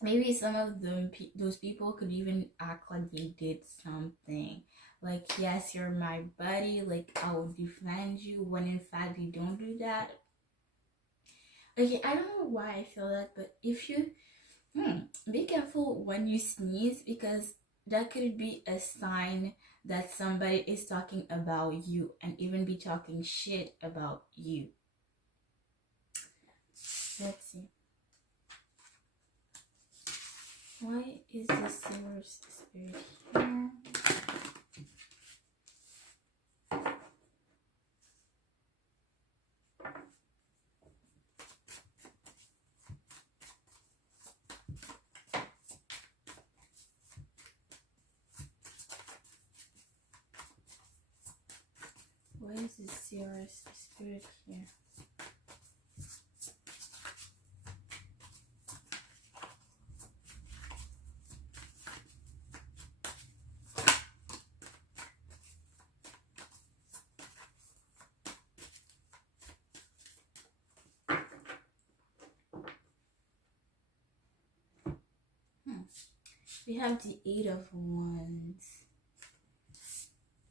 maybe some of them, those people could even act like they did something. Like, yes, you're my buddy, like, I will defend you, when in fact they don't do that. Okay, I don't know why I feel that, but if you be careful when you sneeze, because that could be a sign that somebody is talking about you and even be talking shit about you. Let's see. Why is the silver spirit here? Why is the silver spirit here? We have the 8 of Wands.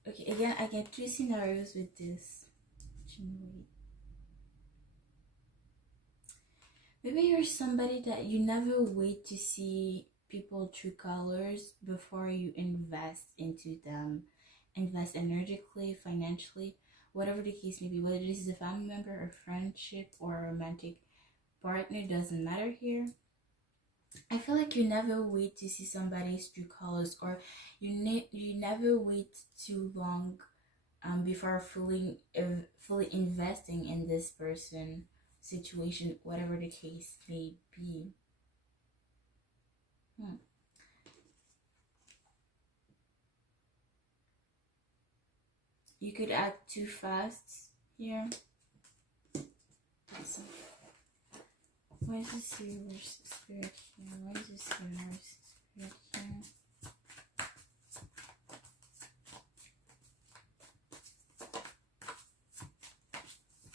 Okay, again, I get 2 scenarios with this. Maybe you're somebody that you never wait to see people true colors before you invest into them. Invest energetically, financially, whatever the case may be. Whether this is a family member, a friendship, or a romantic partner, doesn't matter here. I feel like you never wait to see somebody's true colors, or you never wait too long before fully investing in this person, situation, whatever the case may be. You could act too fast here. Why is the silver spirit here? Why is the silver spirit here?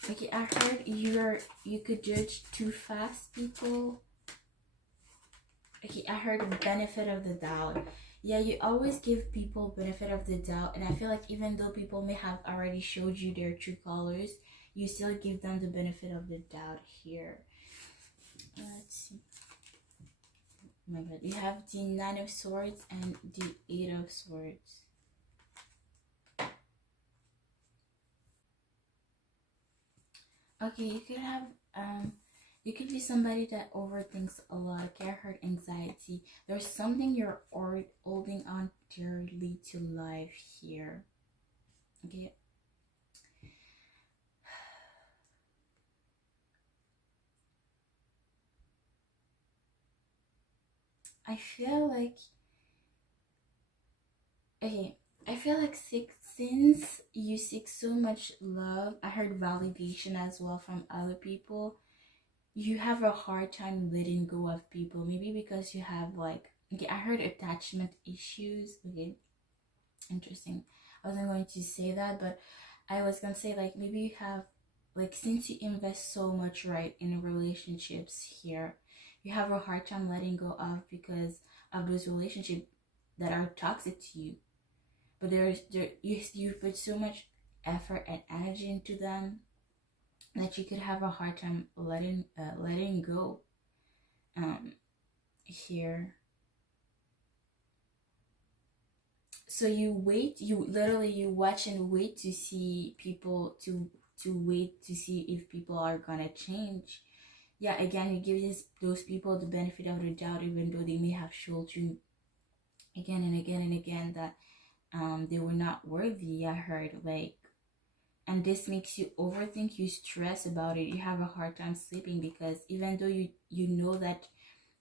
Okay, I heard you could judge too fast people. Okay, I heard the benefit of the doubt. Yeah, you always give people benefit of the doubt, and I feel like even though people may have already showed you their true colors, you still give them the benefit of the doubt here. Let's see. Oh my god, you have the Nine of Swords and the Eight of Swords. Okay, you could have you could be somebody that overthinks a lot, care hurt, anxiety. There's something you're holding on dearly to life here. Okay. I feel like since you seek so much love, I heard validation as well from other people. You have a hard time letting go of people, maybe because you have like, okay, I heard attachment issues. Okay, interesting. I wasn't going to say that, but I was gonna say like maybe you have, like, since you invest so much, right, in relationships here, you have a hard time letting go of because of those relationships that are toxic to you. But you put so much effort and energy into them that you could have a hard time letting go here. So you literally you watch and wait to see people, to wait to see if people are gonna change. Yeah, again, you give those people the benefit of the doubt, even though they may have showed you again and again and again that they were not worthy. I heard, like, and this makes you overthink, you stress about it, you have a hard time sleeping, because even though you know that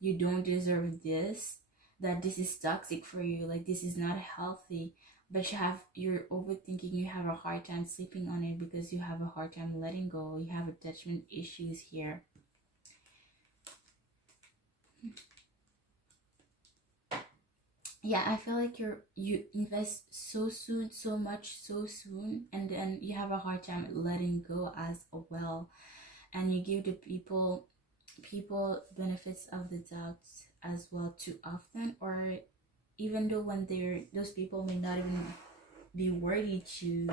you don't deserve this, that this is toxic for you, like this is not healthy, but you're overthinking, you have a hard time sleeping on it because you have a hard time letting go, you have attachment issues here. Yeah, I feel like you invest so soon, so much so soon, and then you have a hard time letting go as well, and you give the people benefits of the doubt as well too often, or even though when those people may not even be worthy to,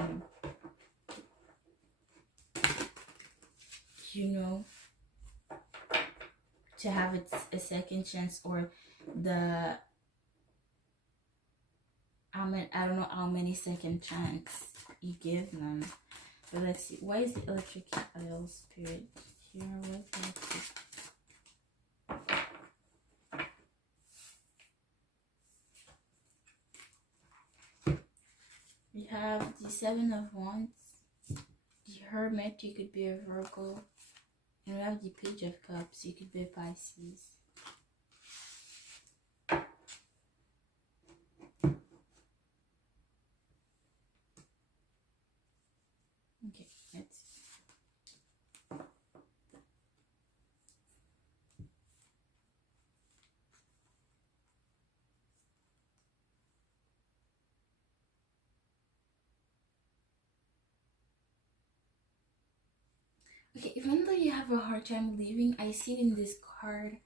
you know, to have a second chance, or the I don't know how many second chance you give them. But let's see, why is the electric eel spirit here? We have the Seven of Wands, the Hermit, you could be a Virgo, and we have the Page of Cups, you could be a Pisces. Okay, let's see. Okay, even though you have a hard time leaving, I see it in this card,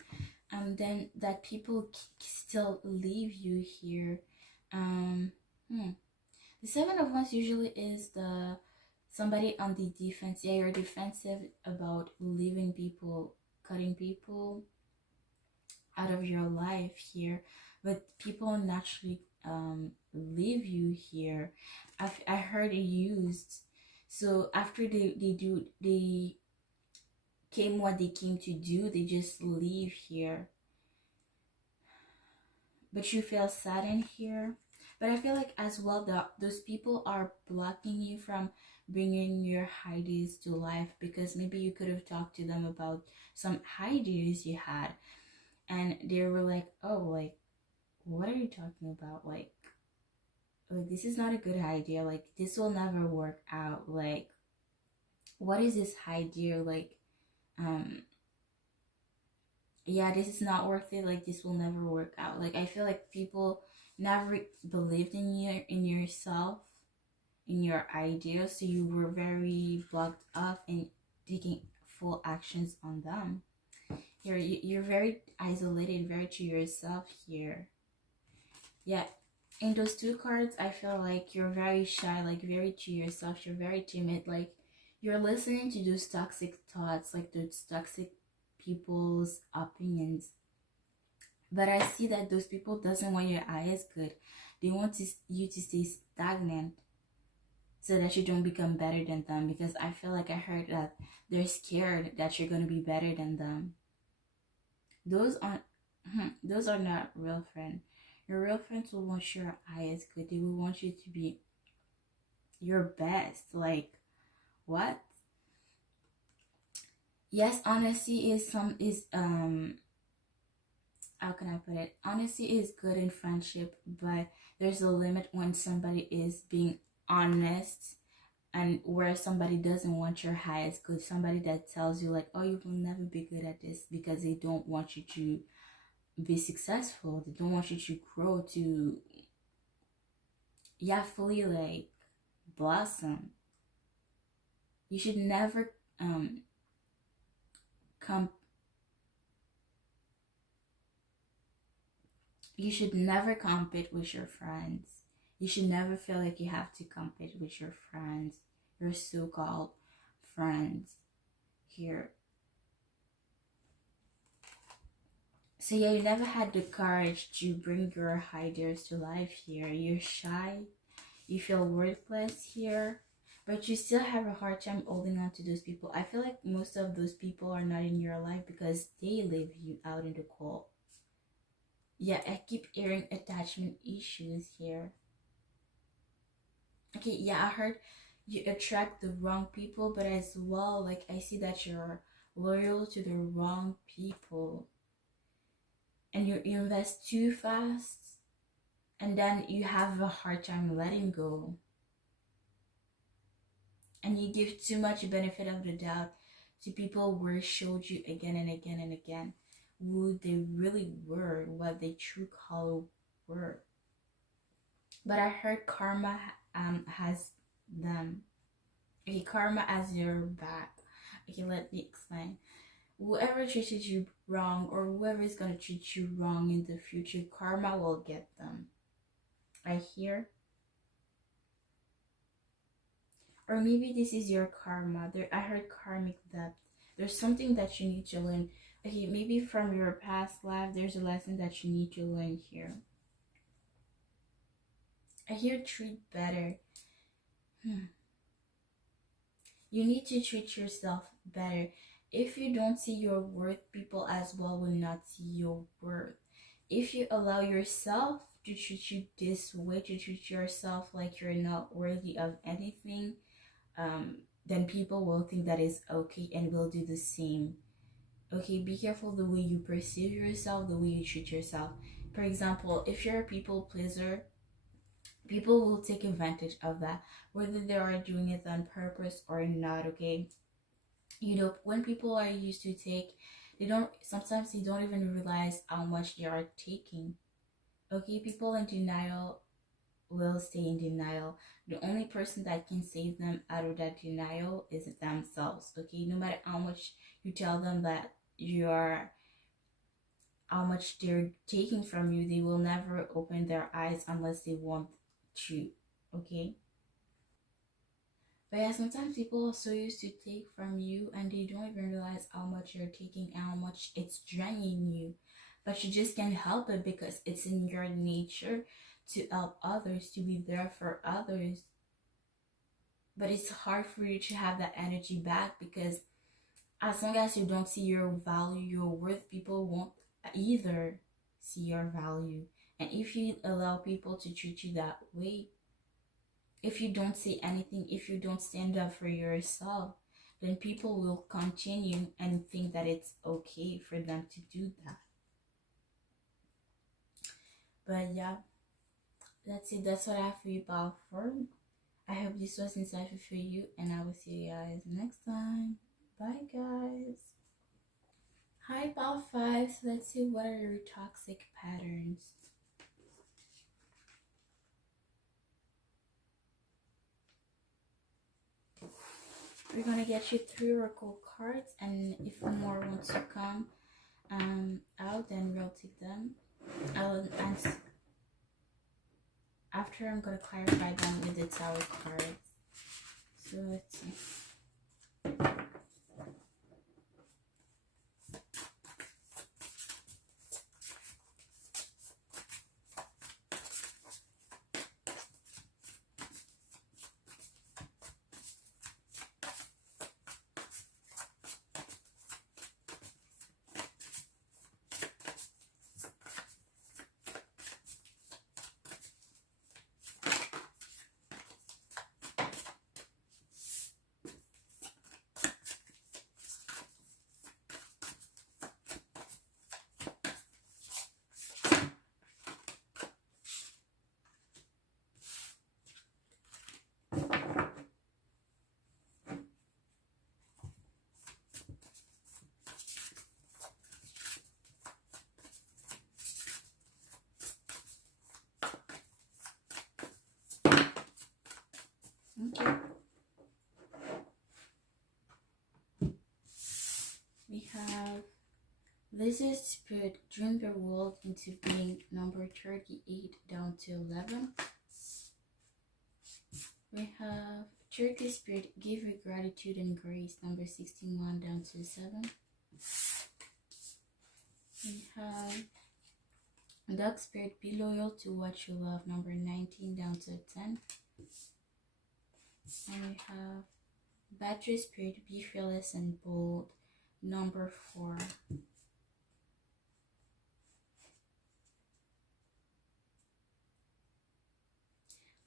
then that people still leave you here. The Seven of Wands usually is the somebody on the defense. Yeah, you're defensive about leaving people, cutting people out of your life here, but people naturally leave you here. I heard it used. So after they came what they came to do, they just leave here. But you feel saddened here. But I feel like as well that those people are blocking you from bringing your ideas to life, because maybe you could have talked to them about some ideas you had, and they were like, oh, like, what are you talking about? Like this is not a good idea, like this will never work out, like what is this idea, like yeah, this is not worth it, like this will never work out. Like I feel like people never believed in you, in yourself, in your ideas, so you were very blocked off and taking full actions on them. You're very isolated, very to yourself here. Yeah, in those two cards I feel like you're very shy, like very to yourself, you're very timid, like You're listening to those toxic thoughts, like those toxic people's opinions. But I see that those people doesn't want your eyes good. They want you to stay stagnant so that you don't become better than them, because I feel like I heard that they're scared that you're going to be better than them. Those aren't those are not real friends. Your real friends will want your eyes good. They will want you to be your best. Like, what? Yes, honesty is some is how can I put it? Honesty is good in friendship, but there's a limit when somebody is being honest, and where somebody doesn't want your highest good. Somebody that tells you like, oh, you will never be good at this, because they don't want you to be successful. They don't want you to grow, to, yeah, fully like blossom. You should never come you should never compete with your friends. You should never feel like you have to compete with your friends, your so-called friends here. So yeah, you never had the courage to bring your ideas to life here. You're shy, you feel worthless here, but you still have a hard time holding on to those people. I feel like most of those people are not in your life because they leave you out in the cold. Yeah, I keep hearing attachment issues here. Okay, yeah, I heard you attract the wrong people, but as well, like I see that you're loyal to the wrong people, and you invest too fast, and then you have a hard time letting go, and you give too much benefit of the doubt to people who showed you again and again and again who they really were, what they true color were. But I heard karma has them. Okay, karma has your back. Okay, let me explain. Whoever treated you wrong, or whoever is gonna treat you wrong in the future, karma will get them. I hear. Or maybe this is your karma. There, I heard karmic debt. There's something that you need to learn. Okay, maybe from your past life, there's a lesson that you need to learn here. I hear treat better. You need to treat yourself better. If you don't see your worth, people as well will not see your worth. If you allow yourself to treat you this way, to treat yourself like you're not worthy of anything, then people will think that is okay and will do the same. Okay, be careful the way you perceive yourself, the way you treat yourself. For example, if you're a people pleaser, people will take advantage of that, whether they are doing it on purpose or not. Okay, you know, when people are used to take, they don't, sometimes they don't even realize how much they are taking. Okay, people in denial will stay in denial. The only person that can save them out of that denial is themselves. Okay, no matter how much you tell them that you are, how much they're taking from you, they will never open their eyes unless they want to. Okay, but yeah, sometimes people are so used to take from you and they don't even realize how much you're taking and how much it's draining you. But you just can't help it because it's in your nature to help others, to be there for others. But it's hard for you to have that energy back, because as long as you don't see your value, your worth, people won't either see your value. And if you allow people to treat you that way, if you don't say anything, if you don't stand up for yourself, then people will continue and think that it's okay for them to do that. But yeah, that's it. That's what I have for you, Power 4. I hope this was insightful for you, and I will see you guys next time. Bye, guys. Hi, Power 5. So let's see, what are your toxic patterns? We're gonna get you 3 oracle cards, and if more wants to come out, then we'll take them. I'll answer after. I'm gonna clarify them with the tarot cards. So let's see. Okay. We have Lizard Spirit dream their world into being number 38 down to 11. We have Turkey Spirit give your gratitude and grace number 61 down to 7. We have Duck Spirit be loyal to what you love number 19 down to 10. And we have Battery Spirit be fearless and bold number 4.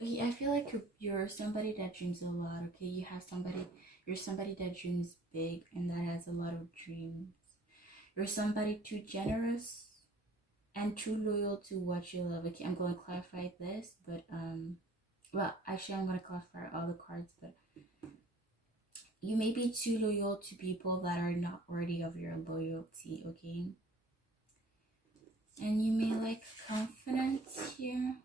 Okay, I feel like you're somebody that dreams a lot. Okay, you're somebody that dreams big and that has a lot of dreams. You're somebody too generous and too loyal to what you love. Okay, I'm going to clarify this, but well, actually I'm going to clarify all the cards, but you may be too loyal to people that are not worthy of your loyalty. Okay, and you may like confidence here.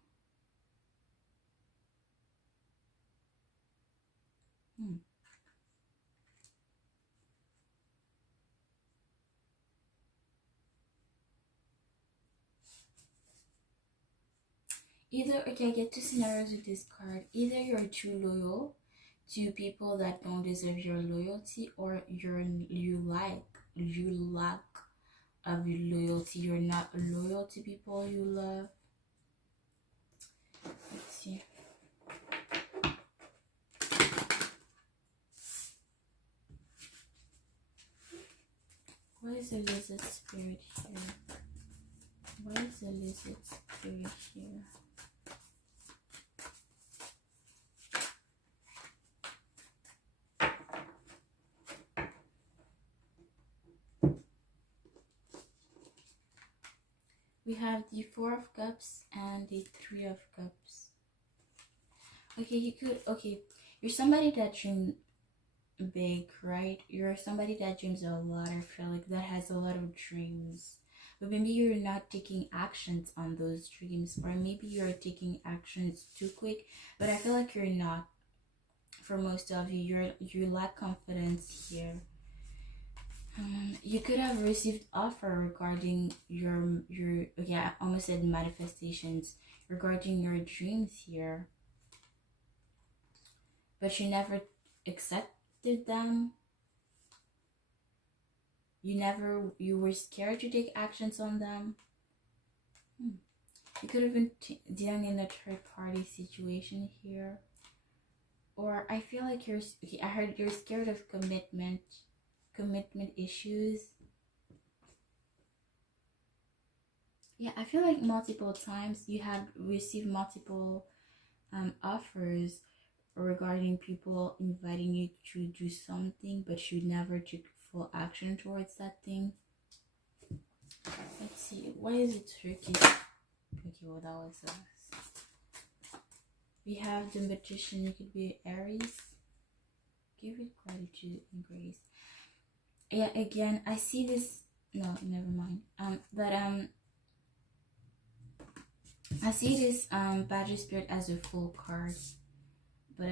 Either, okay, I get two scenarios with this card. Either you're too loyal to people that don't deserve your loyalty, or you lack of loyalty. You're not loyal to people you love. Let's see. What is the lizard spirit here? What is the lizard spirit here? We have the 4 of Cups and the 3 of Cups. Okay, you're somebody that dreams big, right? You're somebody that dreams a lot. I feel like that has a lot of dreams, but maybe you're not taking actions on those dreams, or maybe you're taking actions too quick, but I feel like you're not. For most of you lack confidence here. You could have received offer regarding your I almost said manifestations regarding your dreams here, but you never accepted them. You were scared to take actions on them. You could have been dealing in a third party situation here, or I feel like I heard you're scared of commitment issues. Yeah, I feel like multiple times you have received multiple offers regarding people inviting you to do something, but you never took full action towards that thing. Let's see, why is it tricky? Okay, well, that was us. We have the Magician. You could be Aries. Give it gratitude and grace. Yeah, again, I see this. No, never mind. I see this Badger Spirit as a full card, but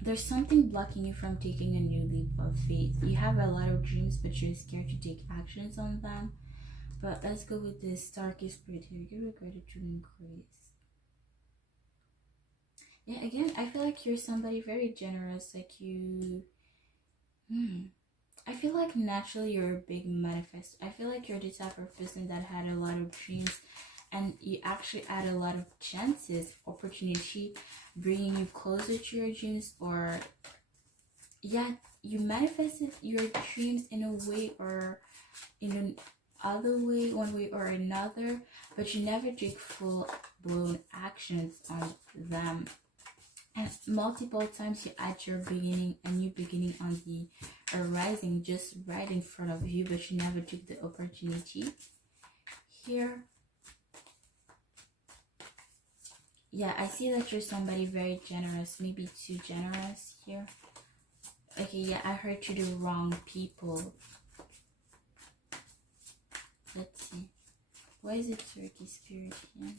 there's something blocking you from taking a new leap of faith. You have a lot of dreams, but you're scared to take actions on them. But let's go with this Starkey Spirit here. Give it gratitude and grace. Yeah, again, I feel like you're somebody very generous. Like you, I feel like naturally you're a big manifest. I feel like you're the type of person that had a lot of dreams, and you actually had a lot of chances, opportunity, bringing you closer to your dreams. Or yeah, you manifested your dreams in a way or in an other way, one way or another, but you never take full blown actions on them. And multiple times you add your beginning, a new beginning on the horizon, just right in front of you, but you never took the opportunity here. Yeah, I see that you're somebody very generous, maybe too generous here. Okay, yeah, I heard you the wrong people. Let's see. Why is it Turkey spirit here?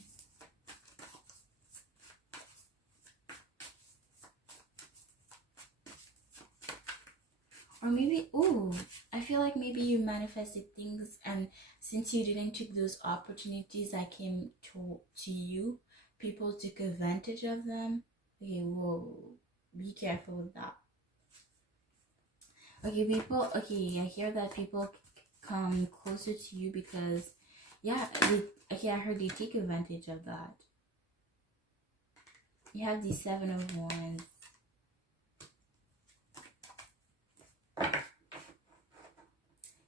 Or maybe, oh, I feel like maybe you manifested things, and since you didn't take those opportunities that came to you, people took advantage of them. Okay, whoa, be careful with that. Okay, people, okay, I hear that people come closer to you because, yeah, okay, I heard they take advantage of that. You have the 7 of Wands.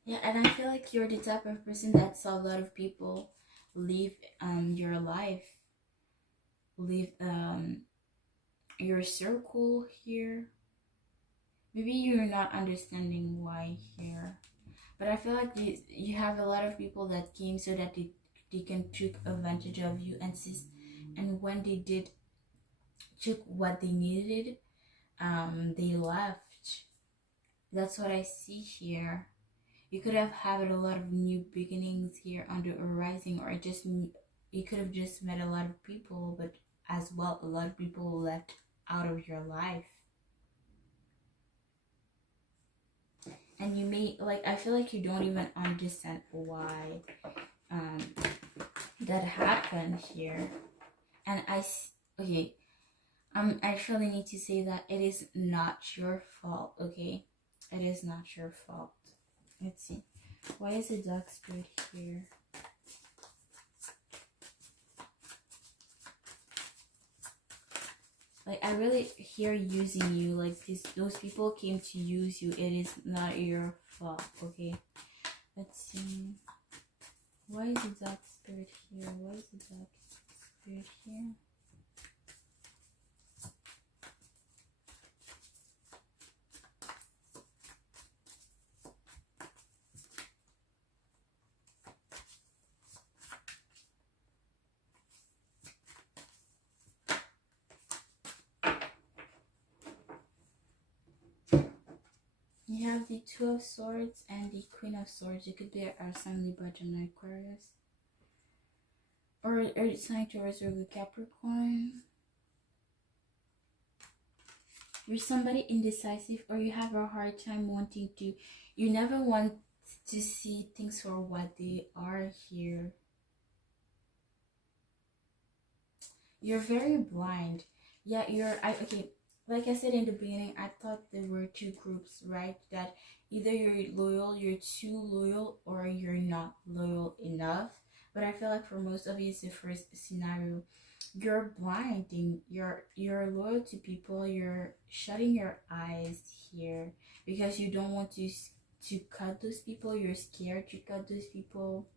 Yeah, and I feel like you're the type of person that saw a lot of people live your life, live your circle here. Maybe you're not understanding why here, but I feel like you have a lot of people that came so that they can take advantage of you, and when they did took what they needed, they left. That's what I see here. You could have had a lot of new beginnings here on the horizon, or just you could have just met a lot of people, but as well a lot of people left out of your life. And you may, like, I feel like you don't even understand why that happened here. And okay, I actually need to say that it is not your fault. Okay, it is not your fault. Let's see, why is the dark spirit here? Like, I really hear using you. Like, those people came to use you. It is not your fault. Okay, let's see, why is the dark spirit here? Why is the dark spirit here? You have the 2 of Swords and the Queen of Swords. You could be a sign Libra, Gemini, Aquarius, or Earth sign, Taurus, Virgo, Capricorn. You're somebody indecisive, or you have a hard time wanting to. You never want to see things for what they are here. You're very blind. Yeah, okay. Like I said in the beginning, I thought there were 2 groups, right? That either you're loyal, you're too loyal, or you're not loyal enough. But I feel like for most of you, it's the first scenario. You're blinding. You're loyal to people. You're shutting your eyes here because you don't want to cut those people. You're scared to cut those people.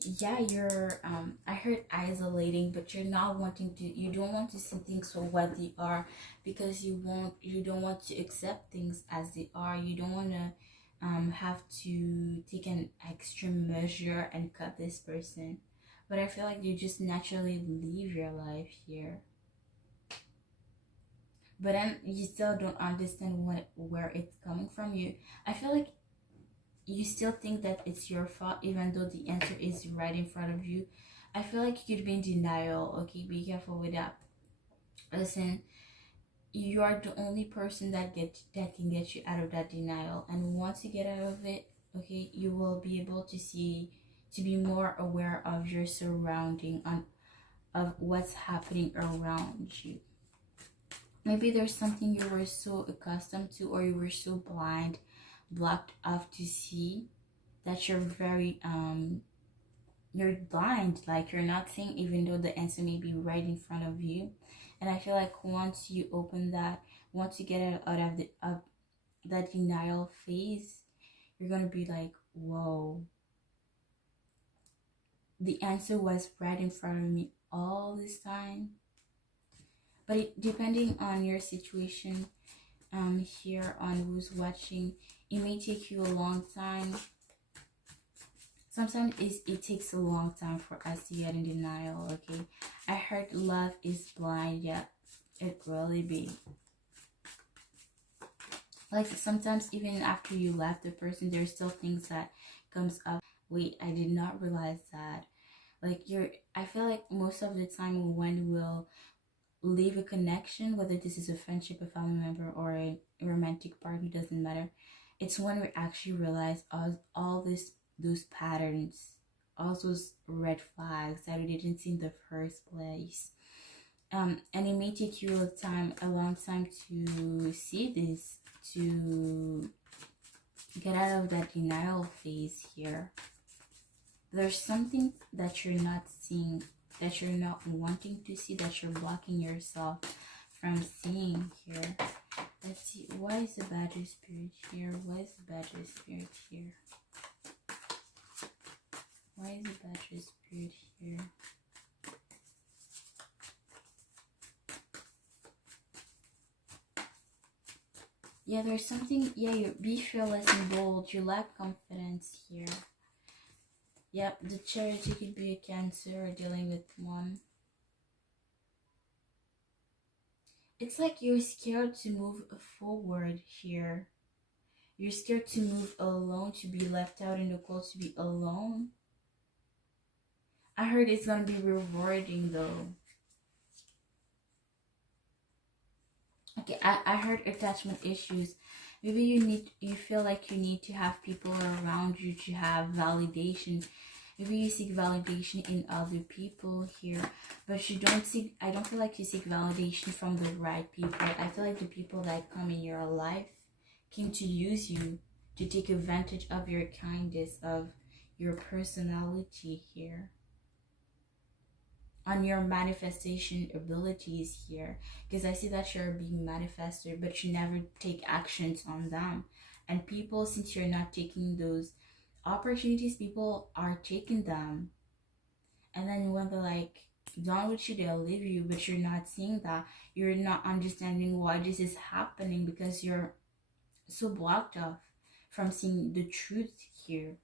Yeah, you're I heard isolating, but you're not wanting to, you don't want to see things for what they are, because you don't want to accept things as they are. You don't want to have to take an extreme measure and cut this person, but I feel like you just naturally live your life here, but then you still don't understand where it's coming from. I feel like you still think that it's your fault even though the answer is right in front of you. I feel like you could be in denial. Okay, be careful with that. Listen, you are the only person that can get you out of that denial, and once you get out of it, okay, you will be able to be more aware of your surrounding, of what's happening around you. Maybe there's something you were so accustomed to, or you were so blocked off to see, that you're very you're blind, like you're not seeing, even though the answer may be right in front of you. And I feel like once you open that, once you get out of the that denial phase, you're gonna be like, whoa, the answer was right in front of me all this time. But depending on your situation, here on who's watching, it may take you a long time. Sometimes it takes a long time for us to get in denial. Okay, I heard love is blind. Yeah, it really be. Like sometimes even after you left the person, there's still things that comes up. Wait, I did not realize that. Like I feel like most of the time when we'll leave a connection, whether this is a friendship, a family member, or a romantic partner, doesn't matter. It's when we actually realize all those patterns, all those red flags that we didn't see in the first place. And it may take you a long time to see this, to get out of that denial phase here. There's something that you're not seeing, that you're not wanting to see, that you're blocking yourself from seeing here. Let's see, why is the Badger Spirit here? Why is the Badger Spirit here? Why is the Badger Spirit here? Yeah, there's something, yeah, you be fearless and bold. You lack confidence here. Yep, the Charity could be a Cancer or dealing with one. It's like you're scared to move forward here. You're scared to move alone, to be left out in the cold, to be alone. I heard it's gonna be rewarding though. Okay, I heard attachment issues. Maybe you feel like you need to have people around you to have validation. Maybe you seek validation in other people here, but you don't seek, I don't feel like you seek validation from the right people. I feel like the people that come in your life came to use you, to take advantage of your kindness, of your personality here, on your manifestation abilities here, because I see that you're being manifested, but you never take actions on them. And people, since you're not taking those opportunities, people are taking them, and then when they're like done with you, they'll leave you. But you're not seeing that, you're not understanding why this is happening, because you're so blocked off from seeing the truth here.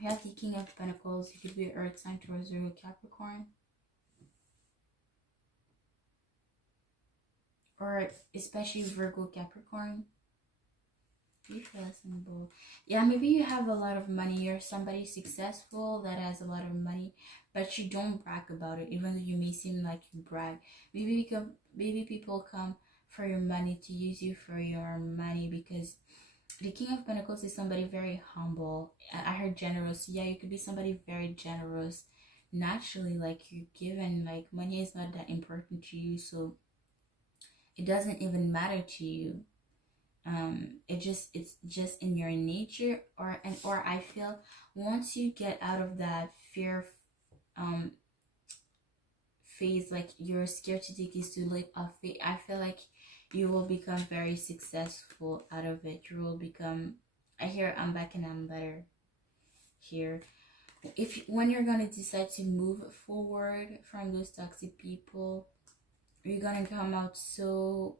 I have the King of Pentacles. You could be an Earth sign, Taurus, Virgo, Capricorn, or especially Virgo, Capricorn. Be flexible. Yeah, maybe you have a lot of money. You're somebody successful that has a lot of money, but you don't brag about it, even though you may seem like you brag. Maybe people come for your money, to use you for your money, because the King of Pentacles is somebody very humble. I heard generous. Yeah, you could be somebody very generous naturally, like you're given, like money is not that important to you, so it doesn't even matter to you. It's just in your nature, or I feel once you get out of that fear phase, like you're scared to take this to leap of faith, I feel like you will become very successful out of it. You will become, I hear I'm back and I'm better here. When you're gonna decide to move forward from those toxic people, you're gonna come out so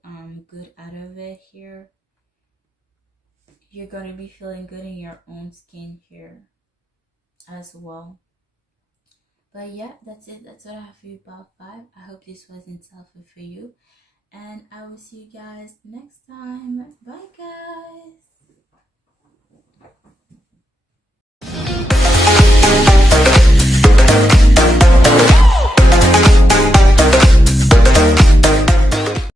good out of it here. You're gonna be feeling good in your own skin here as well. But yeah, that's it. That's what I have for you about 5. I hope this was insightful for you, and I will see you guys next time. Bye guys.